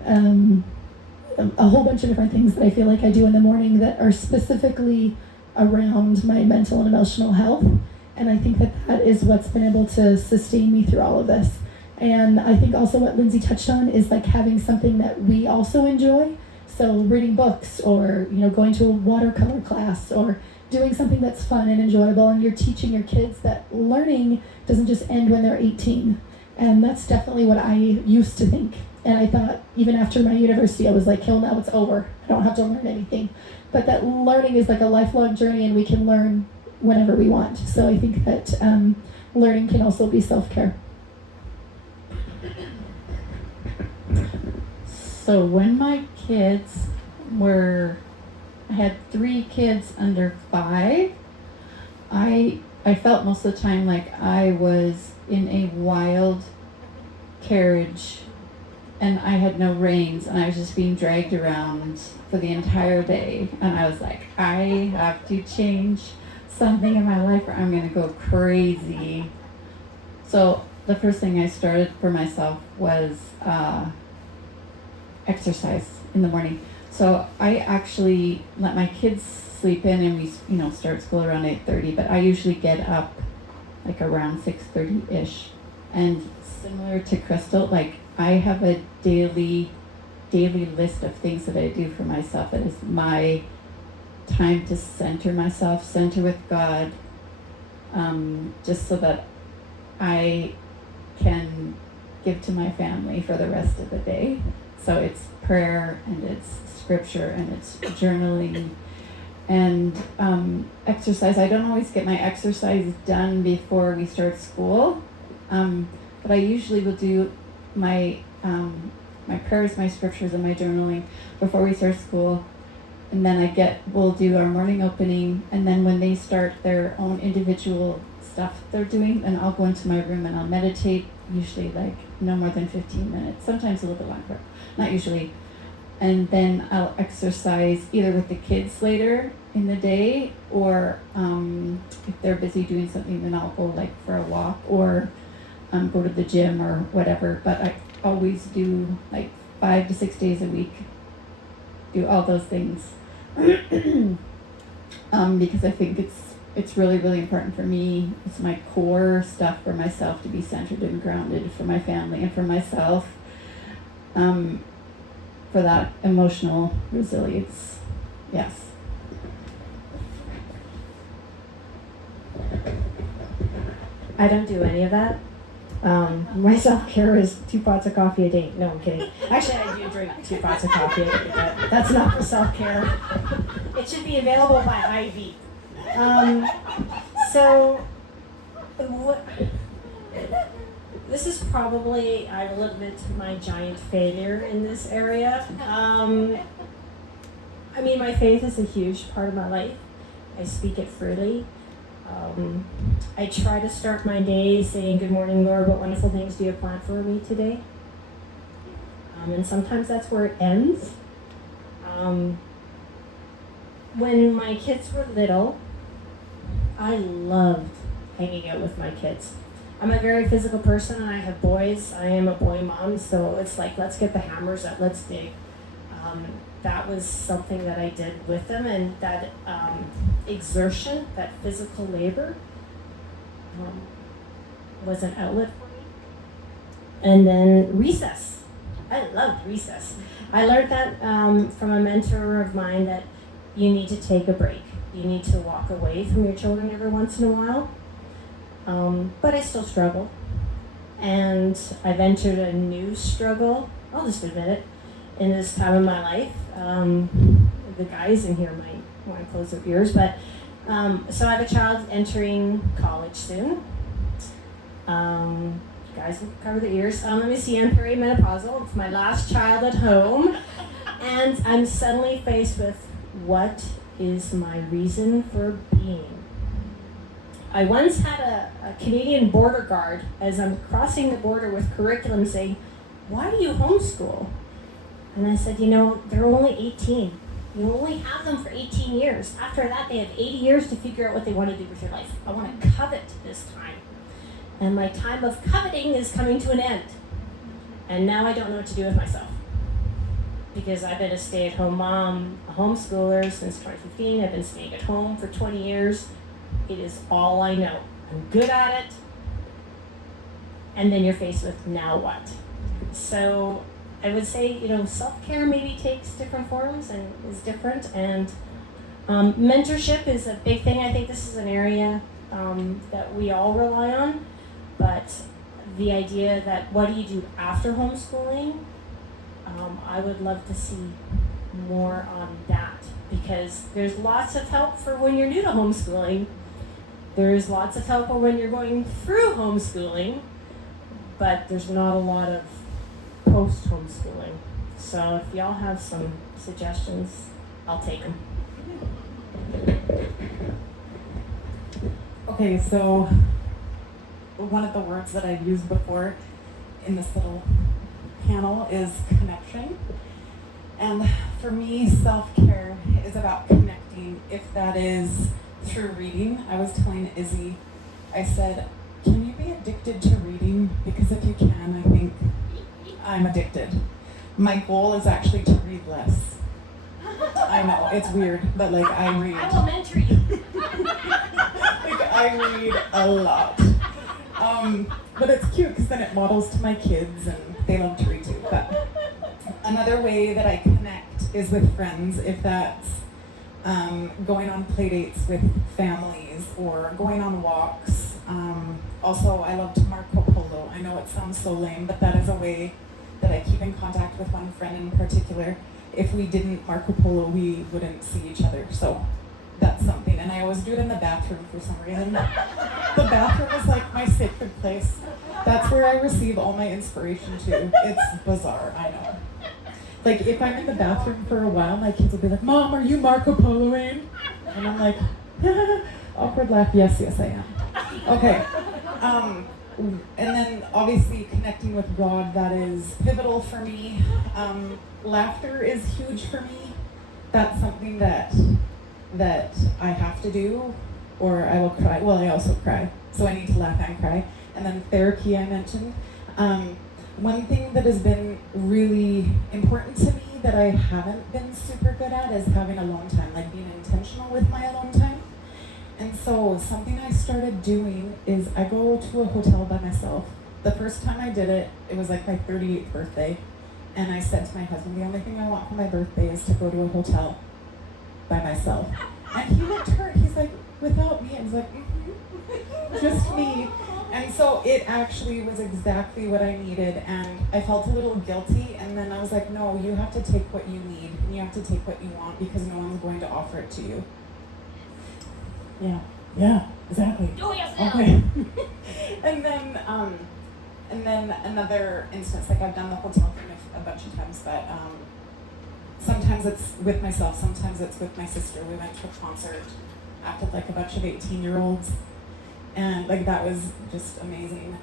a whole bunch of different things that I feel like I do in the morning that are specifically around my mental and emotional health. And I think that that is what's been able to sustain me through all of this. And I think also what Lindsay touched on is like having something that we also enjoy. So reading books, or going to a watercolor class, or doing something that's fun and enjoyable, and you're teaching your kids that learning doesn't just end when they're 18. And that's definitely what I used to think. And I thought, even after my university, I was like, hell, now it's over. I don't have to learn anything. But that learning is like a lifelong journey, and we can learn whenever we want. So I think that learning can also be self-care. So when my kids I had 3 kids under 5, I felt most of the time like I was in a wild carriage and I had no reins, and I was just being dragged around for the entire day. And I was like, I have to change something in my life or I'm going to go crazy. So the first thing I started for myself was exercise in the morning. So I actually let my kids sleep in, and we start school around 8:30, but I usually get up like around 6:30-ish. And similar to Crystal, like I have a daily list of things that I do for myself. That is my time to center myself, center with God, just so that I can give to my family for the rest of the day. So it's prayer, and it's scripture, and it's journaling, and exercise. I don't always get my exercise done before we start school, but I usually will do my prayers, my scriptures, and my journaling before we start school. And then we'll do our morning opening, and then when they start their own individual stuff they're doing, then I'll go into my room and I'll meditate, usually like no more than 15 minutes, sometimes a little bit longer, not usually. And then I'll exercise either with the kids later in the day, or if they're busy doing something, then I'll go like for a walk, or go to the gym or whatever. But I always do like 5 to 6 days a week, do all those things. Because I think it's really, really important for me. It's my core stuff for myself to be centered and grounded for my family and for myself, for that emotional resilience. Yes. I don't do any of that. My self-care is 2 pots of coffee a day. No, I'm kidding. Actually, I do drink 2 pots of coffee a day, but that's not for self-care. It should be available by IV. This is probably, I will admit, my giant failure in this area. My faith is a huge part of my life. I speak it freely. I try to start my day saying, "Good morning, Lord, what wonderful things do you have planned for me today?" And sometimes that's where it ends. When my kids were little, I loved hanging out with my kids. I'm a very physical person, and I have boys. I am a boy mom, so it's like, let's get the hammers out, let's dig. That was something that I did with them, and that exertion, that physical labor, was an outlet for me. And then recess. I loved recess. I learned that from a mentor of mine, that you need to take a break. You need to walk away from your children every once in a while. But I still struggle. And I've entered a new struggle, I'll just admit it, in this time of my life. The guys in here might want to close their ears, but so I have a child entering college soon. Guys will cover their ears. Let me see, I'm perimenopausal. It's my last child at home. And I'm suddenly faced with, what is my reason for being. I once had a Canadian border guard, as I'm crossing the border with curriculum, say, "Why do you homeschool?" And I said, they're only 18. You only have them for 18 years. After that, they have 80 years to figure out what they want to do with your life. I want to covet this time. And my time of coveting is coming to an end. And now I don't know what to do with myself. Because I've been a stay-at-home mom, a homeschooler since 2015. I've been staying at home for 20 years. It is all I know. I'm good at it. And then you're faced with, now what? So I would say, self-care maybe takes different forms and is different. And mentorship is a big thing. I think this is an area that we all rely on. But the idea that what do you do after homeschooling, I would love to see more on that. Because there's lots of help for when you're new to homeschooling. There's lots of help for when you're going through homeschooling. But there's not a lot of post-homeschooling. So if y'all have some suggestions, I'll take them. Okay, so one of the words that I've used before in this little panel is connection. And for me, self-care is about connecting, if that is through reading. I was telling Izzy, I said, can you be addicted to reading? Because if you can, I think I'm addicted. My goal is actually to read less. I know, it's weird, but I read. I will mentor you. I read a lot. But it's cute because then it models to my kids and they love to read too. But another way that I connect is with friends, if that's going on play dates with families or going on walks. Also, I love to Marco Polo. I know it sounds so lame, but that is a way that I keep in contact with one friend in particular. If we didn't Marco Polo, we wouldn't see each other. So that's something. And I always do it in the bathroom for some reason. The bathroom is like my sacred place. That's where I receive all my inspiration too. It's bizarre, I know. If I'm in the bathroom for a while, my kids will be like, "Mom, are you Marco Poloing?" And I'm like, awkward laugh, yes, I am. Okay. And then obviously connecting with God, that is pivotal for me. Laughter is huge for me. That's something that I have to do, or I will cry. Well, I also cry, so I need to laugh and cry. And then therapy, I mentioned. One thing that has been really important to me that I haven't been super good at is having alone time, being intentional with my alone time. And so something I started doing is I go to a hotel by myself. The first time I did it, it was my 38th birthday. And I said to my husband, the only thing I want for my birthday is to go to a hotel by myself. And he looked hurt. He's like, without me? I was like, just me. And so it actually was exactly what I needed. And I felt a little guilty. And then I was like, no, you have to take what you need. And you have to take what you want because no one's going to offer it to you. Yeah, exactly. Do it yourself. Okay. and then another instance, I've done the hotel thing a bunch of times, but sometimes it's with myself, sometimes it's with my sister. We went to a concert, acted like a bunch of 18-year-olds, and that was just amazing.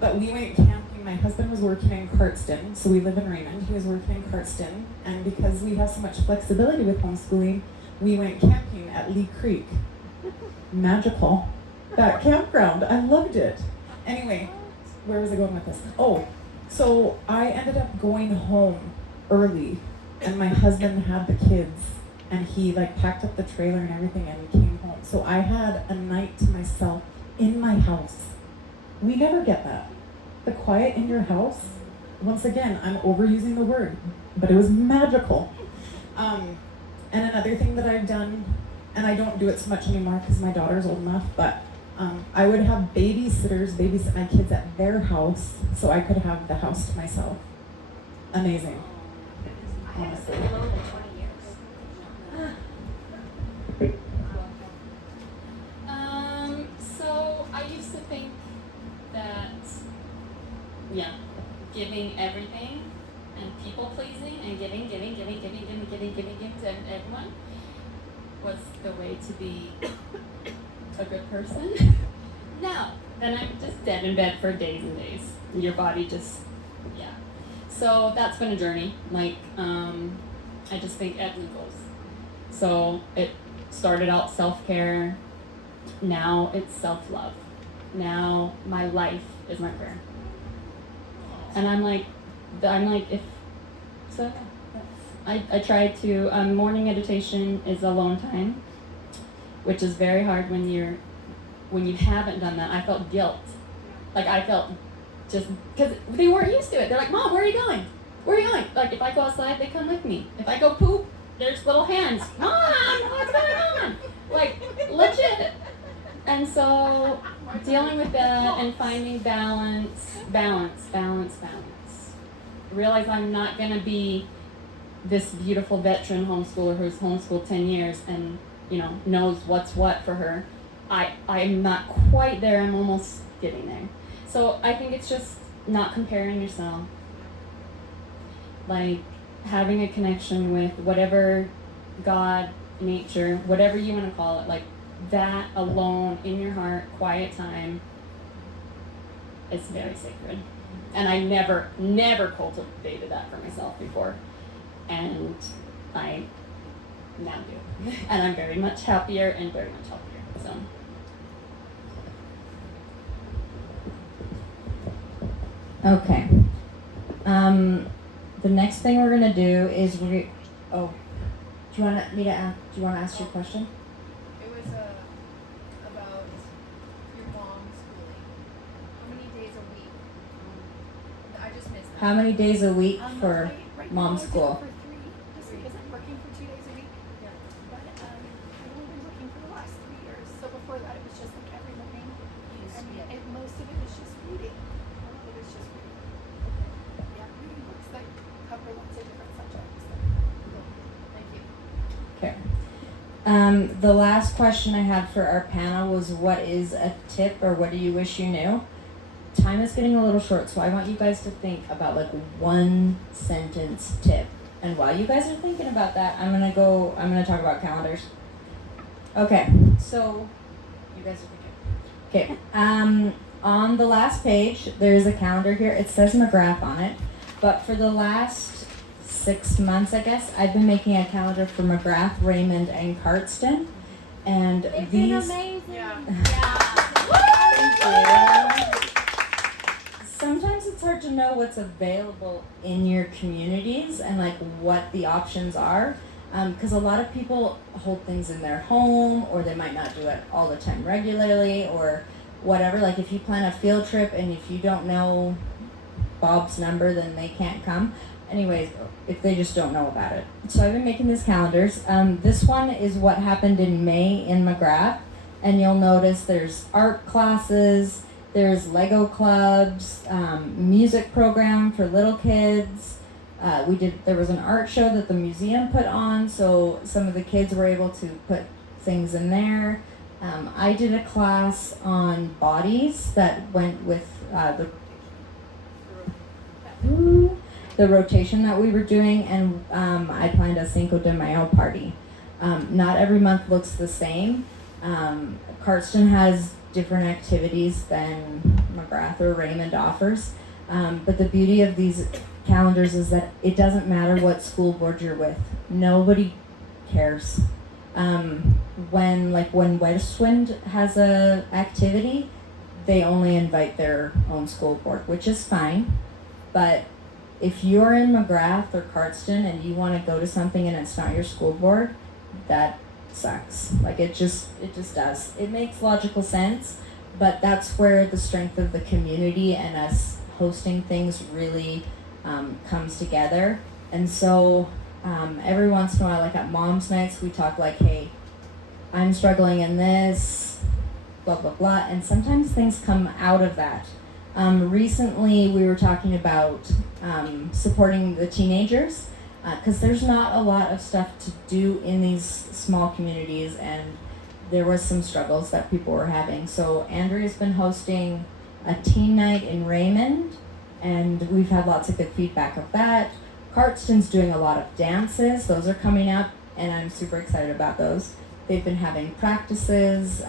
But we went camping. My husband was working in Cardston, so we live in Raymond. He was working in Cardston, and because we have so much flexibility with homeschooling, we went camping at Lee Creek. Magical. That campground. I loved it. Anyway, where was I going with this? Oh, so I ended up going home early, and my husband had the kids, and he packed up the trailer and everything and came home. So I had a night to myself in my house. We never get that. The quiet in your house. Once again, I'm overusing the word, but it was magical. And another thing that I've done, and I don't do it so much anymore because my daughter's old enough, but I would have babysitters babysit my kids at their house so I could have the house to myself. Amazing. Honestly. So I used to think that, giving everything and people pleasing and giving to everyone was the way to be a good person. No, then I'm just dead in bed for days and days. Your body just, yeah. So that's been a journey. Like, I just think ebbs and flows. So it started out self-care. Now it's self-love. Now my life is my prayer. And I'm like, if, so I try to, morning meditation is alone time, which is very hard when you haven't done that. I felt guilt. Like I felt just, because they weren't used to it. They're like, Mom, where are you going? Where are you going? Like if I go outside, they come with me. If I go poop, there's little hands. Mom, what's going on? Like legit. And so dealing with that and finding balance. Realize I'm not gonna be this beautiful veteran homeschooler who's homeschooled 10 years and, knows what's what for her. I'm not quite there, I'm almost getting there. So I think it's just not comparing yourself. Like having a connection with whatever God, nature, whatever you want to call it, like that alone in your heart, quiet time, is very sacred. And I never cultivated that for myself before. And I now do. And I'm very much happier and very much healthier. So. Okay. The next thing we're gonna do is do you want to ask your question? It was about your mom's schooling. How many days a week? I just missed that. How many days a week for right mom's now I do school? it for 3, just because I'm working for 2 days a week. Yeah. But I've only been working for the last 3 years. So before that, it was just like every morning. And most of it was just reading. A lot of it was just reading. Yeah, reading books that cover lots of different subjects. Thank you. Okay. The last question I had for our panel was, what is a tip or what do you wish you knew? Time is getting a little short, so I want you guys to think about like one sentence tip. And while you guys are thinking about that, I'm gonna talk about calendars. Okay, so you guys are thinking. Okay, on the last page, there's a calendar here. It says McGrath on it, but for the last 6 months, I guess, I've been making a calendar for McGrath, Raymond, and Cardston. And They've these. been amazing. Thank you. Sometimes it's hard to know what's available in your communities and like what the options are, because a lot of people hold things in their home, or they might not do it all the time regularly, or whatever. Like if you plan a field trip and if you don't know Bob's number, then they can't come. Anyways, if they just don't know about it. So I've been making these calendars. This one is what happened in May in McGrath, and you'll notice there's art classes, there's Lego clubs, music program for little kids. There was an art show that the museum put on, so some of the kids were able to put things in there. I did a class on bodies that went with the rotation that we were doing, and I planned a Cinco de Mayo party. Not every month looks the same. Cardston has different activities than McGrath or Raymond offers, but the beauty of these calendars is that it doesn't matter what school board you're with. Nobody cares. When Westwind has a activity, they only invite their own school board, which is fine, but if you're in McGrath or Cardston and you want to go to something and it's not your school board, that sucks. Like it just does. It makes logical sense, but that's where the strength of the community and us hosting things really comes together. And so every once in a while, like at Mom's Nights, we talk like, hey, I'm struggling in this, blah, blah, blah. And sometimes things come out of that. Recently, we were talking about supporting the teenagers, because there's not a lot of stuff to do in these small communities, and there was some struggles that people were having. So Andrea's been hosting a teen night in Raymond, and we've had lots of good feedback of that. Cardston's doing a lot of dances. Those are coming up, and I'm super excited about those. they've been having practices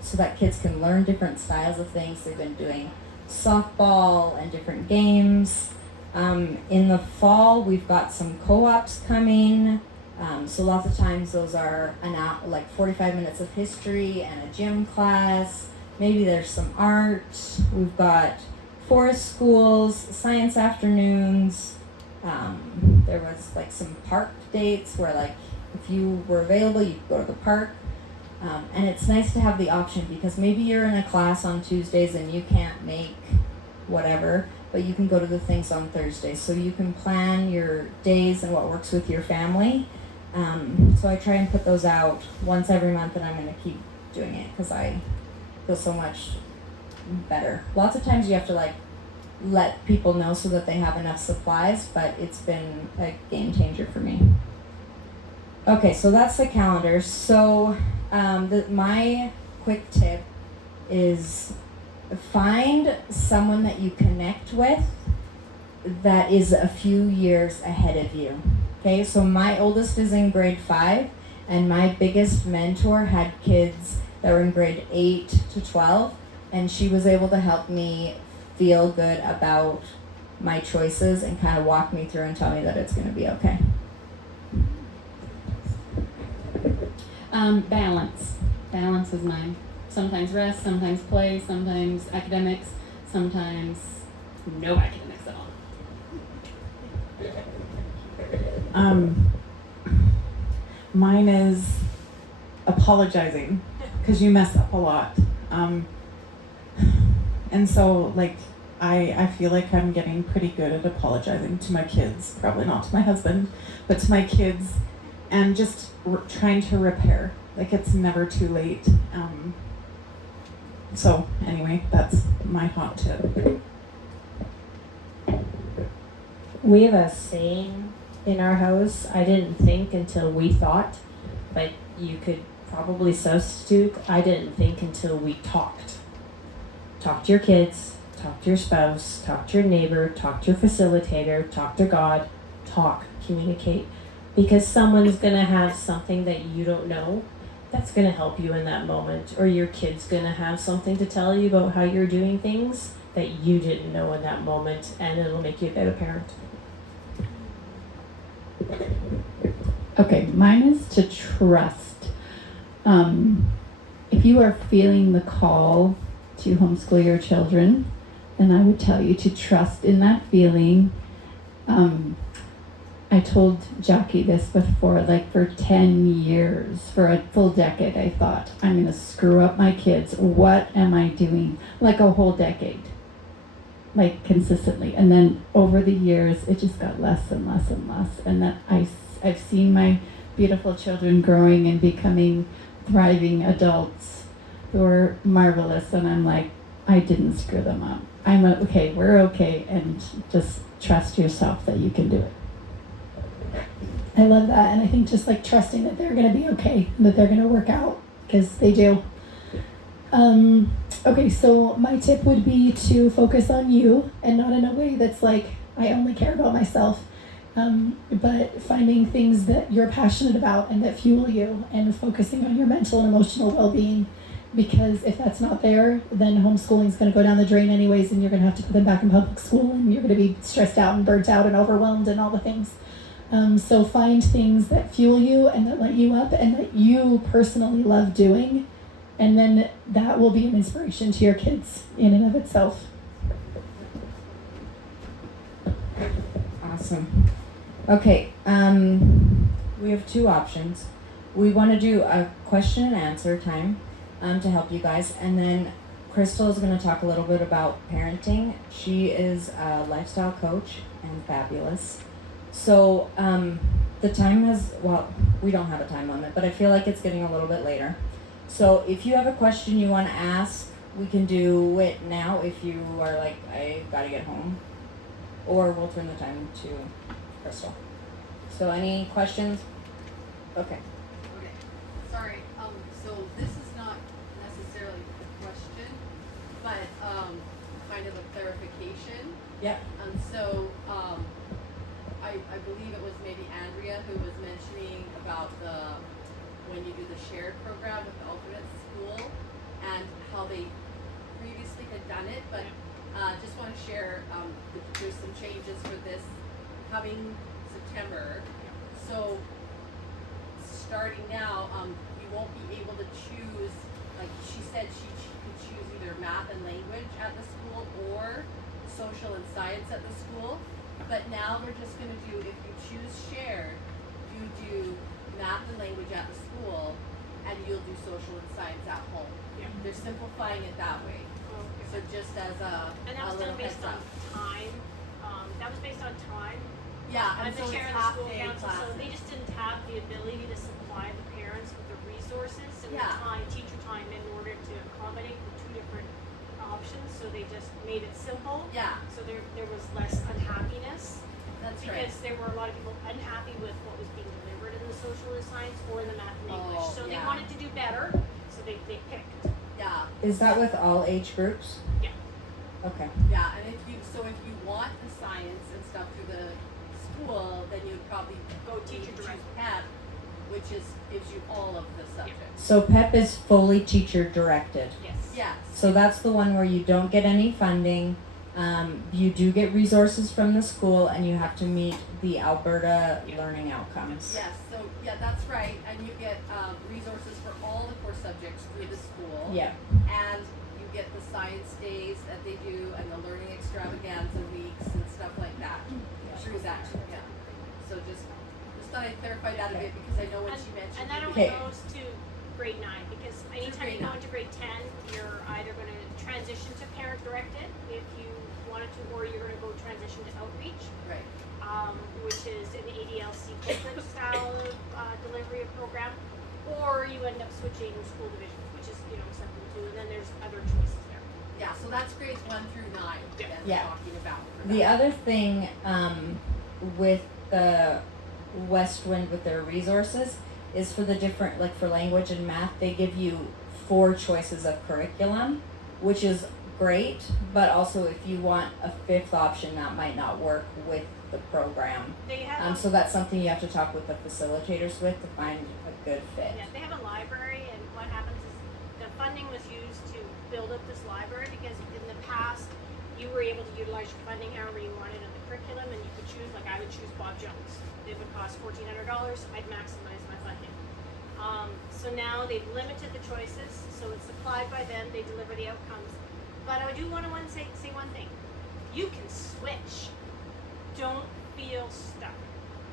so that kids can learn different styles of things. They've been doing softball and different games. In the fall, we've got some co-ops coming. So lots of times those are like 45 minutes of history and a gym class. Maybe there's some art. We've got forest schools, science afternoons. There was like some park dates where like if you were available, you could go to the park. And it's nice to have the option because maybe you're in a class on Tuesdays and you can't make whatever, but you can go to the things on Thursdays. So you can plan your days and what works with your family. So I try and put those out once every month, and I'm going to keep doing it because I feel so much better. Lots of times you have to like let people know so that they have enough supplies, but it's been a game changer for me. Okay, so that's the calendar. So my quick tip is find someone that you connect with that is a few years ahead of you. Okay, so my oldest is in grade 5, and my biggest mentor had kids that were in grade 8 to 12, and she was able to help me feel good about my choices and kind of walk me through and tell me that it's going to be okay. Balance is mine. Sometimes rest, sometimes play, sometimes academics, sometimes no academics at all. Mine is apologizing because you mess up a lot. And so like I feel like I'm getting pretty good at apologizing to my kids, probably not to my husband, but to my kids, and just trying to repair. Like it's never too late. So anyway, that's my hot tip. We have a saying in our house, I didn't think until we thought, but you could probably substitute, I didn't think until we talked. Talk to your kids, talk to your spouse, talk to your neighbor, talk to your facilitator, talk to God, talk, communicate. Because someone's gonna have something that you don't know that's gonna help you in that moment, or your kid's gonna have something to tell you about how you're doing things that you didn't know in that moment, and it'll make you a better parent. Okay, mine is to trust. If you are feeling the call to homeschool your children, then I would tell you to trust in that feeling. I told Jackie this before, like for 10 years, for a full decade, I thought, I'm going to screw up my kids. What am I doing? Like a whole decade, like consistently. And then over the years, it just got less and less and less. And then I've seen my beautiful children growing and becoming thriving adults who are marvelous. And I'm like, I didn't screw them up. I'm okay, we're okay. And just trust yourself that you can do it. I love that, and I think just like trusting that they're going to be okay and that they're going to work out, because they do. Okay, so my tip would be to focus on you, and not in a way that's like I only care about myself, but finding things that you're passionate about and that fuel you, and focusing on your mental and emotional well-being, because if that's not there, then homeschooling is going to go down the drain anyways, and you're going to have to put them back in public school, and you're going to be stressed out and burnt out and overwhelmed and all the things. So find things that fuel you and that light you up and that you personally love doing, and then that will be an inspiration to your kids in and of itself. Awesome. Okay, we have two options. We want to do a question and answer time to help you guys, and then Crystal is going to talk a little bit about parenting. She is a lifestyle coach and fabulous. So the time has, well, we don't have a time limit, but I feel like it's getting a little bit later. So if you have a question you want to ask, we can do it now if you are like, I gotta get home. Or we'll turn the time to Crystal. So any questions? Okay. Okay, sorry, so this is not necessarily a question, but, kind of a clarification. Yep. So, I believe it was maybe Andrea who was mentioning about the when you do the shared program with the alternate school and how they previously had done it, but just want to share there's some changes for this coming September. So starting now, you won't be able to choose, like she said, she could choose either math and language at the school or social and science at the school. But now they're just going to do, if you choose shared, you do math and language at the school, and you'll do social and science at home. Yeah. They're simplifying it that way. So just as a And that was little done based heads on up. time. That was based on time. Yeah, I'm and the so chair it's of the half school day council, so classes. they just didn't have the ability to supply the parents with the resources and Yeah. the time, teacher time, in order to accommodate the two different options. So they just made it simple. Yeah, So there was less unhappiness that's right. because there were a lot of people unhappy with what was being delivered in the social and science or in the math and English. Oh, So they yeah. wanted to do better, so they picked. Yeah, Is that with all age groups? Yeah. Okay. yeah, and if you want the science and stuff through the school, then you would probably Go teacher choose direct. PEP, which gives you all of the subjects. So PEP is fully teacher directed. Yes. Yes. So that's the one where you don't get any funding. You do get resources from the school, and you have to meet the Alberta learning outcomes. Yes, so yeah, that's right, and you get resources for all the core subjects through the school. Yeah. And you get the science days that they do and the learning extravaganza weeks and stuff like that through that. Yeah. So just thought I'd clarify that a bit because I know when she mentioned. And that only Okay. goes to grade 9 because anytime you grade go into grade 10, you're either going to transition to parent directed if you wanted to, or you're going to go transition to outreach, Right. which is an ADLC corporate style of delivery of program, or you end up switching school divisions, which is something too. And then there's other choices there. Yeah, so that's grades 1 through 9 that we're Yeah. talking about. for The that. other thing with the Westwind with their resources is for the different, like for language and math, they give you 4 choices of curriculum, which is great, but also if you want a 5th option, that might not work with the program. They have So that's something you have to talk with the facilitators with to find a good fit. Yeah, they have a library, and what happens is the funding was used to build up this library because in the past you were able to utilize your funding however you wanted in the curriculum, and you could choose, like I would choose Bob Jones. It would cost $1,400, I'd maximize my funding. So now they've limited the choices, so it's supplied by them, they deliver the outcomes. But I do want to say one thing. You can switch. Don't feel stuck.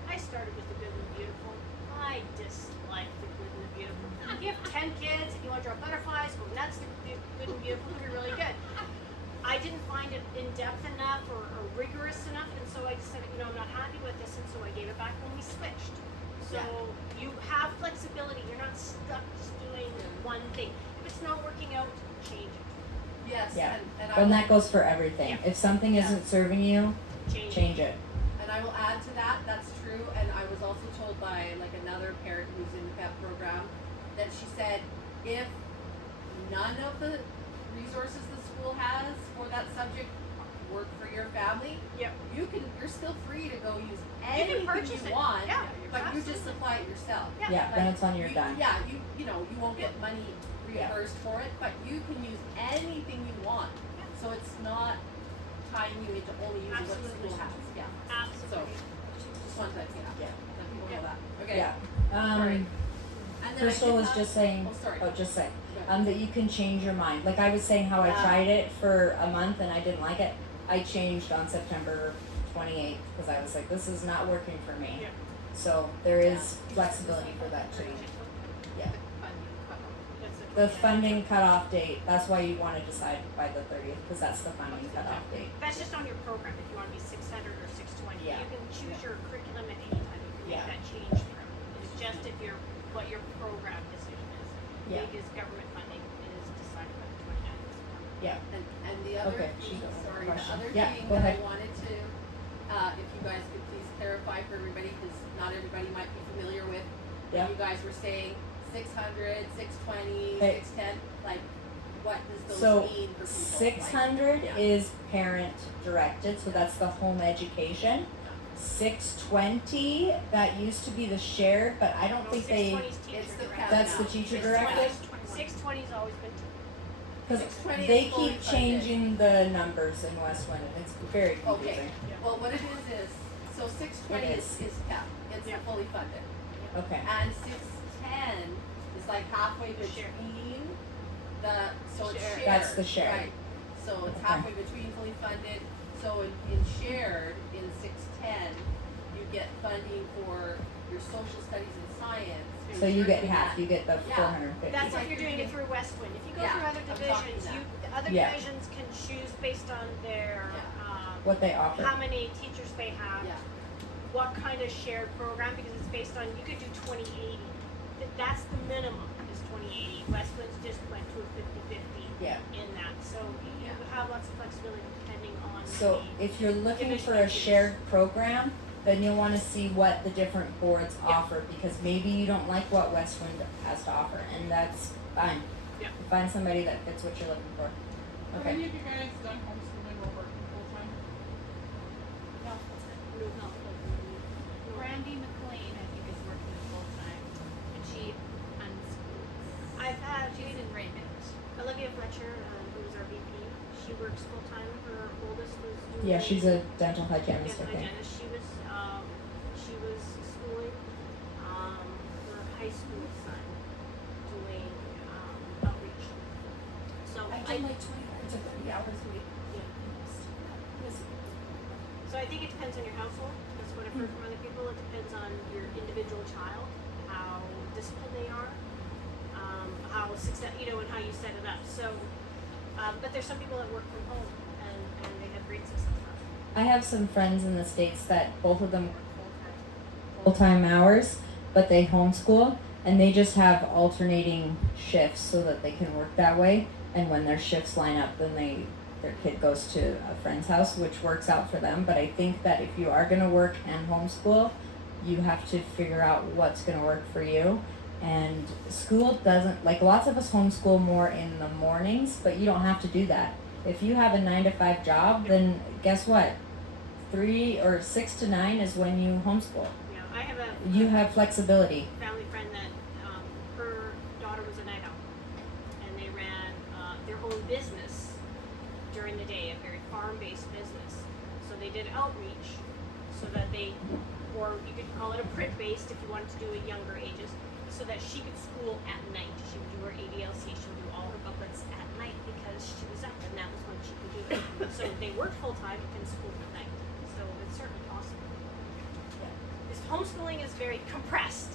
I started with the good and the beautiful. I dislike the good and the beautiful. If you have 10 kids and you want to draw butterflies, go nuts, the good and beautiful can be really good. I didn't find it in depth enough or rigorous enough, and so I decided, I'm not happy with this, and so I gave it back when we switched. So you have flexibility. You're not stuck just doing one thing. If it's not working out, change it. Yes, Yeah. and And that goes for everything. If something isn't serving you, change it. And I will add to that, that's true, and I was also told by like another parent who's in the PEP program that she said if none of the resources the school has for that subject work for your family, you're still free to go use anything purchase you it. want, Yeah, but you just absolutely. supply it yourself. Yeah, then it's on your dime. Yeah, you won't get money reimbursed for it, but you can use anything you want. So it's not tying you into only using what the school has. Yeah. So just wanted to let people know that. Okay. Yeah. Sorry. And then Crystal I was did just saying, Oh, sorry. just say, Go ahead. that you can change your mind. Like I was saying how I Yeah. tried it for a month and I didn't like it. I changed on September 28th because I was like, this is not working for me. Yeah. So there is flexibility for that too. Yeah. The funding cutoff date, that's why you want to decide by the 30th because that's the funding cutoff date. That's just on your program. If you want to be 600 or 620, Yeah. you can choose your curriculum at any time. You can Yeah. make that change through. It's just if what your program decision is. Yeah. Because government funding is decided by the 29th of September. Yeah. And the other Okay. thing, sorry, Question. the other Yeah, thing go that I ahead. wanted to, if you guys could please clarify for everybody, because not everybody might be familiar with, Yeah. when you guys were saying 600, 620, Okay. 610, like, what does those So mean for people? 600 Like, is parent directed, so that's the home education. 620, that used to be the shared, but I don't think they, 620's teacher It's the directed. that's the teacher directive? 620's always been. Because 620 they is fully keep funded. changing the numbers in Westwind, and it's very confusing. Okay, well, what it is, so 620 It is capped, it's Yeah. fully funded. Okay. And 610 is like halfway between so it's shared. That's the shared. Right, so it's Okay. halfway between fully funded, so in shared, in 610, you get funding for your social studies and science. So you get Doing half, that. you get the Yeah. 450. That's if you're doing it through Westwind. If you go Yeah, through other I'm talking divisions, that. the other Yeah. divisions can choose based on their What they offer. how many teachers they have, Yeah. what kind of shared program, because it's based on, you could do 2080. That's the minimum, is 2080. Westwind's just went to a 50-50 Yeah. in that. So you have lots of flexibility depending on So the if you're looking division for a activities. shared program, then you'll want to see what the different boards offer, because maybe you don't like what Westwind has to offer, and that's fine. Yeah. Find somebody that fits what you're looking for. Have Okay. any of you guys done homeschooling or working full time? Brandy McLean, I think, is working full time, and she unschools. I've had She's in Raymond. Olivia Fletcher, who's our VP. She works full time. Her oldest was doing. Yeah, she's a dental hygienist, I dental think. hygienist. She was schooling her high school son, doing outreach. So I've done like 25 to 30 hours a week. So I think it depends on your household. That's what I've heard from other people. It depends on your individual child, how disciplined they are, how success, and how you set it up. So, but there's some people that work from home and they have great success. I have some friends in the States that both of them work full-time hours, but they homeschool, and they just have alternating shifts so that they can work that way. And when their shifts line up, then their kid goes to a friend's house, which works out for them. But I think that if you are going to work and homeschool, you have to figure out what's going to work for you. And school doesn't, like, lots of us homeschool more in the mornings, but you don't have to do that. If you have a 9-to-5 job, then guess what? 3 or 6 to 9 is when you homeschool. I have You have flexibility. family friend that her daughter was a night owl, and they ran their own business during the day, a very farm-based business. So they did outreach, so that or you could call it a print-based if you wanted to do it younger ages, so that she could school at night. She would do her ADLC, she would do all her booklets at night because she was up, and that was when she could do it. So they worked full-time and schooled at night. So it's certainly possible. This homeschooling is very compressed.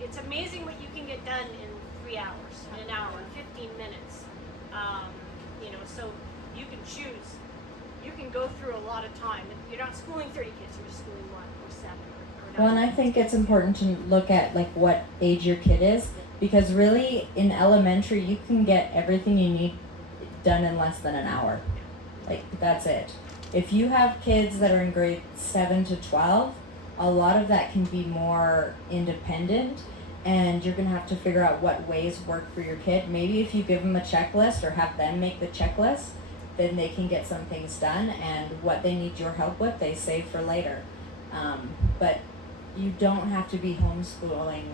It's amazing what you can get done in 3 hours, in an hour, in 15 minutes. So you can choose. You can go through a lot of time. You're not schooling 30 kids. You're just schooling 1 or 7 or 9. Well, and I think it's important to look at, like, what age your kid is, because really in elementary you can get everything you need done in less than an hour. Like, that's it. If you have kids that are in grade 7 to 12, a lot of that can be more independent, and you're going to have to figure out what ways work for your kid. Maybe if you give them a checklist or have them make the checklist, then they can get some things done, and what they need your help with, they save for later. But you don't have to be homeschooling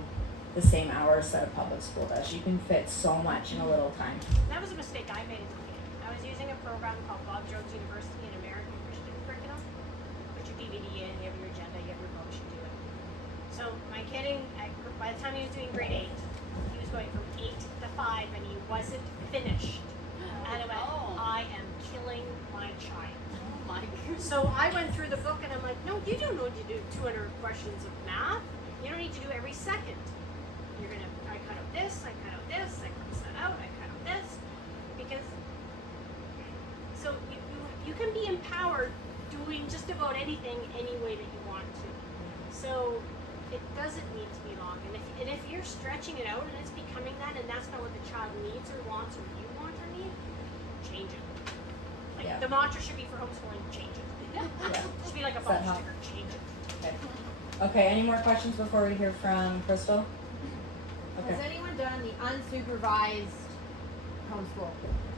the same hours that a public school does. You can fit so much in a little time. That was a mistake I made as a kid. I was using a program called Bob Jones University in American Christian Curriculum. Put your DVD in, you have your agenda, you have your books, you do it. So my kid, by the time he was doing grade 8, he was going from 8 to 5 and he wasn't finished. And I went, I am killing my child. Oh my goodness. So I went through the book and I'm like, no, you don't need to do 200 questions of math. You don't need to do every second. I cut out this, I cut out this, I cross that out, I cut out this. Because, so you can be empowered doing just about anything any way that you want to. So it doesn't need to be long. And if you're stretching it out and it's becoming that and that's not what the child needs or wants or you want or need, change it. Like Yeah. the mantra should be for homeschooling, change it. Yeah. It should be like a Does that bumper help? sticker, change it. Okay, any more questions before we hear from Crystal? Has Okay. anyone done the unsupervised homeschool?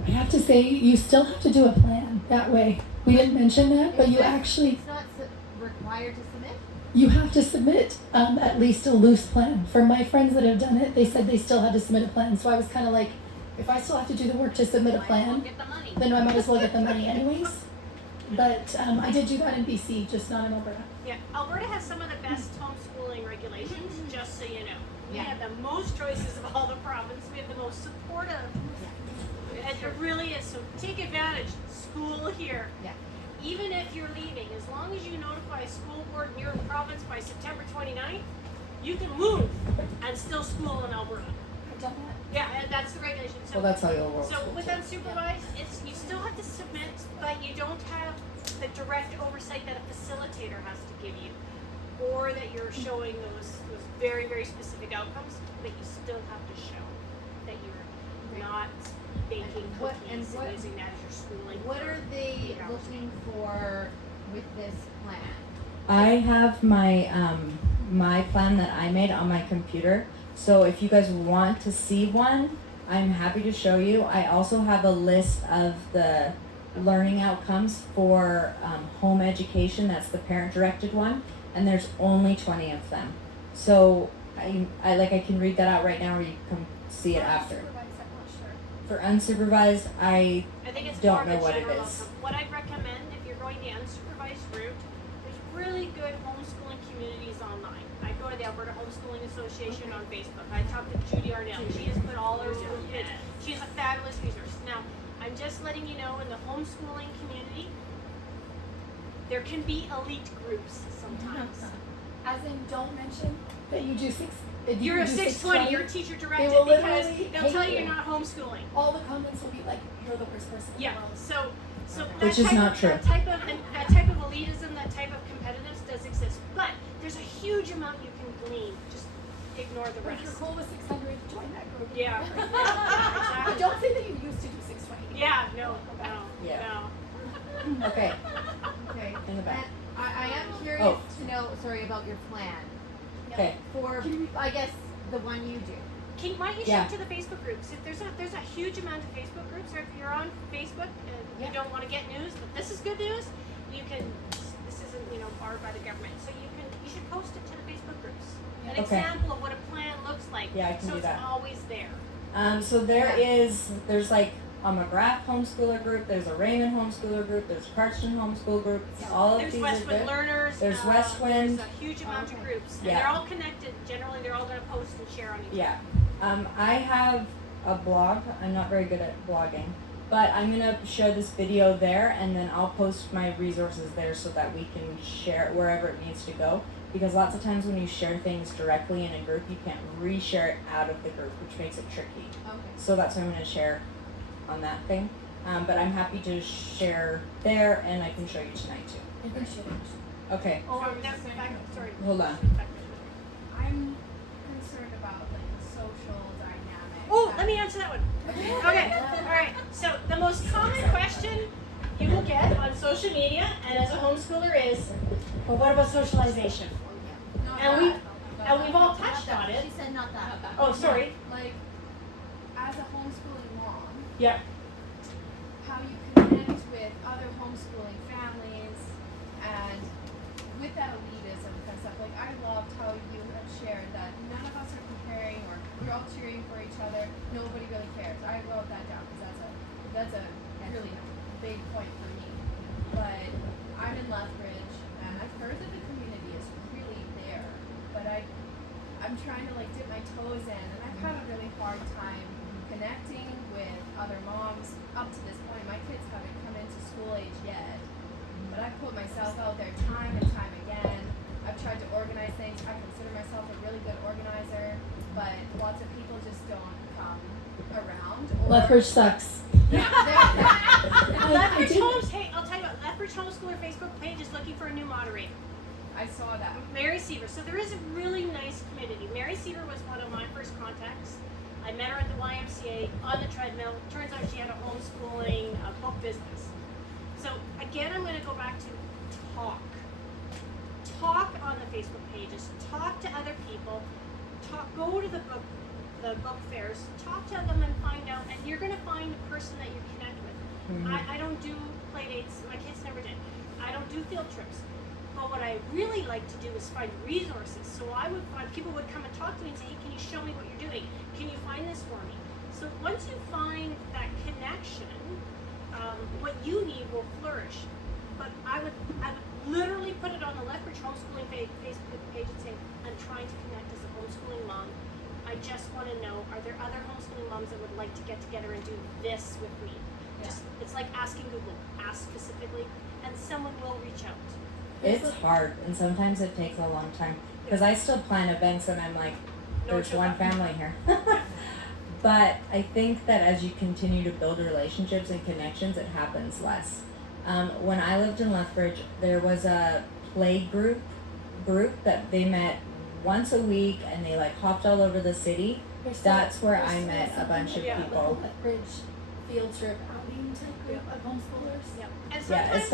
I have to say, you still have to do a plan that way. We didn't mention that, but you It's just- actually, It's not required to submit? You have to submit at least a loose plan. For my friends that have done it, they said they still had to submit a plan. So I was kind of like, if I still have to do the work to submit a plan, Get the money. then I might as well get the money anyways. But I did do that in BC, just not in Alberta. Yeah, Alberta has some of the best homeschooling regulations, just so you know. We Yeah. have the most choices of all the province. We have the most supportive. And it really is. So take advantage. School here. Yeah. Even if you're leaving, as long as you notify a school board in your province by September 29th, you can move and still school in Alberta. I've done that. Yeah, and that's the regulation. So, Well, that's how you'll work. so with unsupervised, it's you still have to submit, but you don't have the direct oversight that a facilitator has to give you, or that you're showing those very, very specific outcomes, but you still have to show that you're not baking What- cookies and and what- using that as your schooling. What for are they 8 hours a looking for with this plan? I have my my plan that I made on my computer. So if you guys want to see one, I'm happy to show you. I also have a list of the learning outcomes for home education. That's the parent directed one, and there's only 20 of them. So I can read that out right now, or you can see it after. Supervised, I'm not sure. For unsupervised, I I think it's don't more of know a what it general is. outcome. What I'd recommend if you're going the unsupervised route, there's really good homeschooling communities online. I go to the Alberta Homeschooling Association on Facebook. I talk to Judy Arnell. She has put all her school kids. She's a fabulous resource. Now, I'm just letting you know in the homeschooling community, there can be elite groups sometimes. As in, don't mention. That you do six. You're a 620, you're teacher directed will because literally they'll tell hate you you. you're not homeschooling. All the comments will be like, you're the worst person in Yeah, the world. so that Which is type not of, true. That type of elitism, that type of competitiveness does exist, but there's a huge amount you can glean. Just ignore the But if you're rest. cool with 600, join that group. Yeah. But Exactly. don't say that you used to do 620. Yeah, no. Yeah. Okay, Okay. in the back. And I am curious Oh. to know, sorry, about your plan. Okay. For, I guess, the one you do. Why don't you Yeah. share to the Facebook groups? If there's a huge amount of Facebook groups, or if you're on Facebook and Yeah. you don't want to get news, but this is good news, you can. This isn't barred by the government, so you should post it to the Facebook groups. An Okay. example of what a plan looks like. Yeah, I can so do it's that. always there. So there's like a McGrath homeschooler group, there's a Raymond homeschooler group, there's Cardston homeschool group. All of There's these are Westwood good. Learners. There's Westwind. There's a huge amount of groups, and Yeah. they're all connected. Generally, they're all going to post and share on each Yeah. I have a blog. I'm not very good at blogging, but I'm gonna share this video there, and then I'll post my resources there so that we can share it wherever it needs to go. Because lots of times when you share things directly in a group, you can't reshare it out of the group, which makes it tricky. Okay. So that's what I'm gonna share on that thing. But I'm happy to share there, and I can show you tonight too. I think she did. Okay, Oh, that's sorry. hold on. I'm concerned about like the social dynamic. Oh, let me answer that one. Okay, all right. So the most common question you will get on social media and as a homeschooler is, But what about socialization? and we've all touched on it. She said not that. Oh, sorry. Like, as a homeschooling mom, Yeah. how you connect with other homeschooling families and with that elitism and stuff. Like, I loved how you have shared that none of us are comparing or we're all cheering for each other. Nobody really cares. I wrote that down because that's a really big point for me. But I'm in Lethbridge and I've heard that the community is really there. But I'm trying to like dip my toes in, and I've had a really hard time connecting with other moms up to this point. My kids haven't come into school age yet, but I've put myself out there time and time again. I've tried to organize things. I consider myself a really good organizer, but lots of people just don't come around. Or Lethbridge sucks. Lethbridge Hey, I'll tell you what. Lethbridge Homeschooler Facebook page is looking for a new moderator. I saw that. Mary Seaver. So there is a really nice community. Mary Seaver was one of my first contacts. I met her at the YMCA on the treadmill. Turns out she had a homeschooling book business. So again, I'm going to go back to talk. Talk on the Facebook pages. Talk to other people. Go to the book fairs. Talk to them and find out. And you're going to find the person that you connect with. I don't do play dates. My kids never did. I don't do field trips. But what I really like to do is find resources. So I would find people would come and talk to me and say, hey, can you show me what you're doing? Can you find this for me? So once you find that connection, what you need will flourish. But I would literally put it on the Lethbridge Homeschooling Facebook page and say, I'm trying to connect as a homeschooling mom. I just want to know, are there other homeschooling moms that would like to get together and do this with me? Just, it's like asking Google, ask specifically, and someone will reach out. It's hard, and sometimes it takes a long time. Because I still plan events, and I'm like, there's one family here. But I think that as you continue to build relationships and connections, it happens less. When I lived in Lethbridge, there was a play group that they met once a week, and they like hopped all over the city. That's where I met a bunch of people. Lethbridge field trip outing type group of homeschoolers. Yeah. And Yeah, sometimes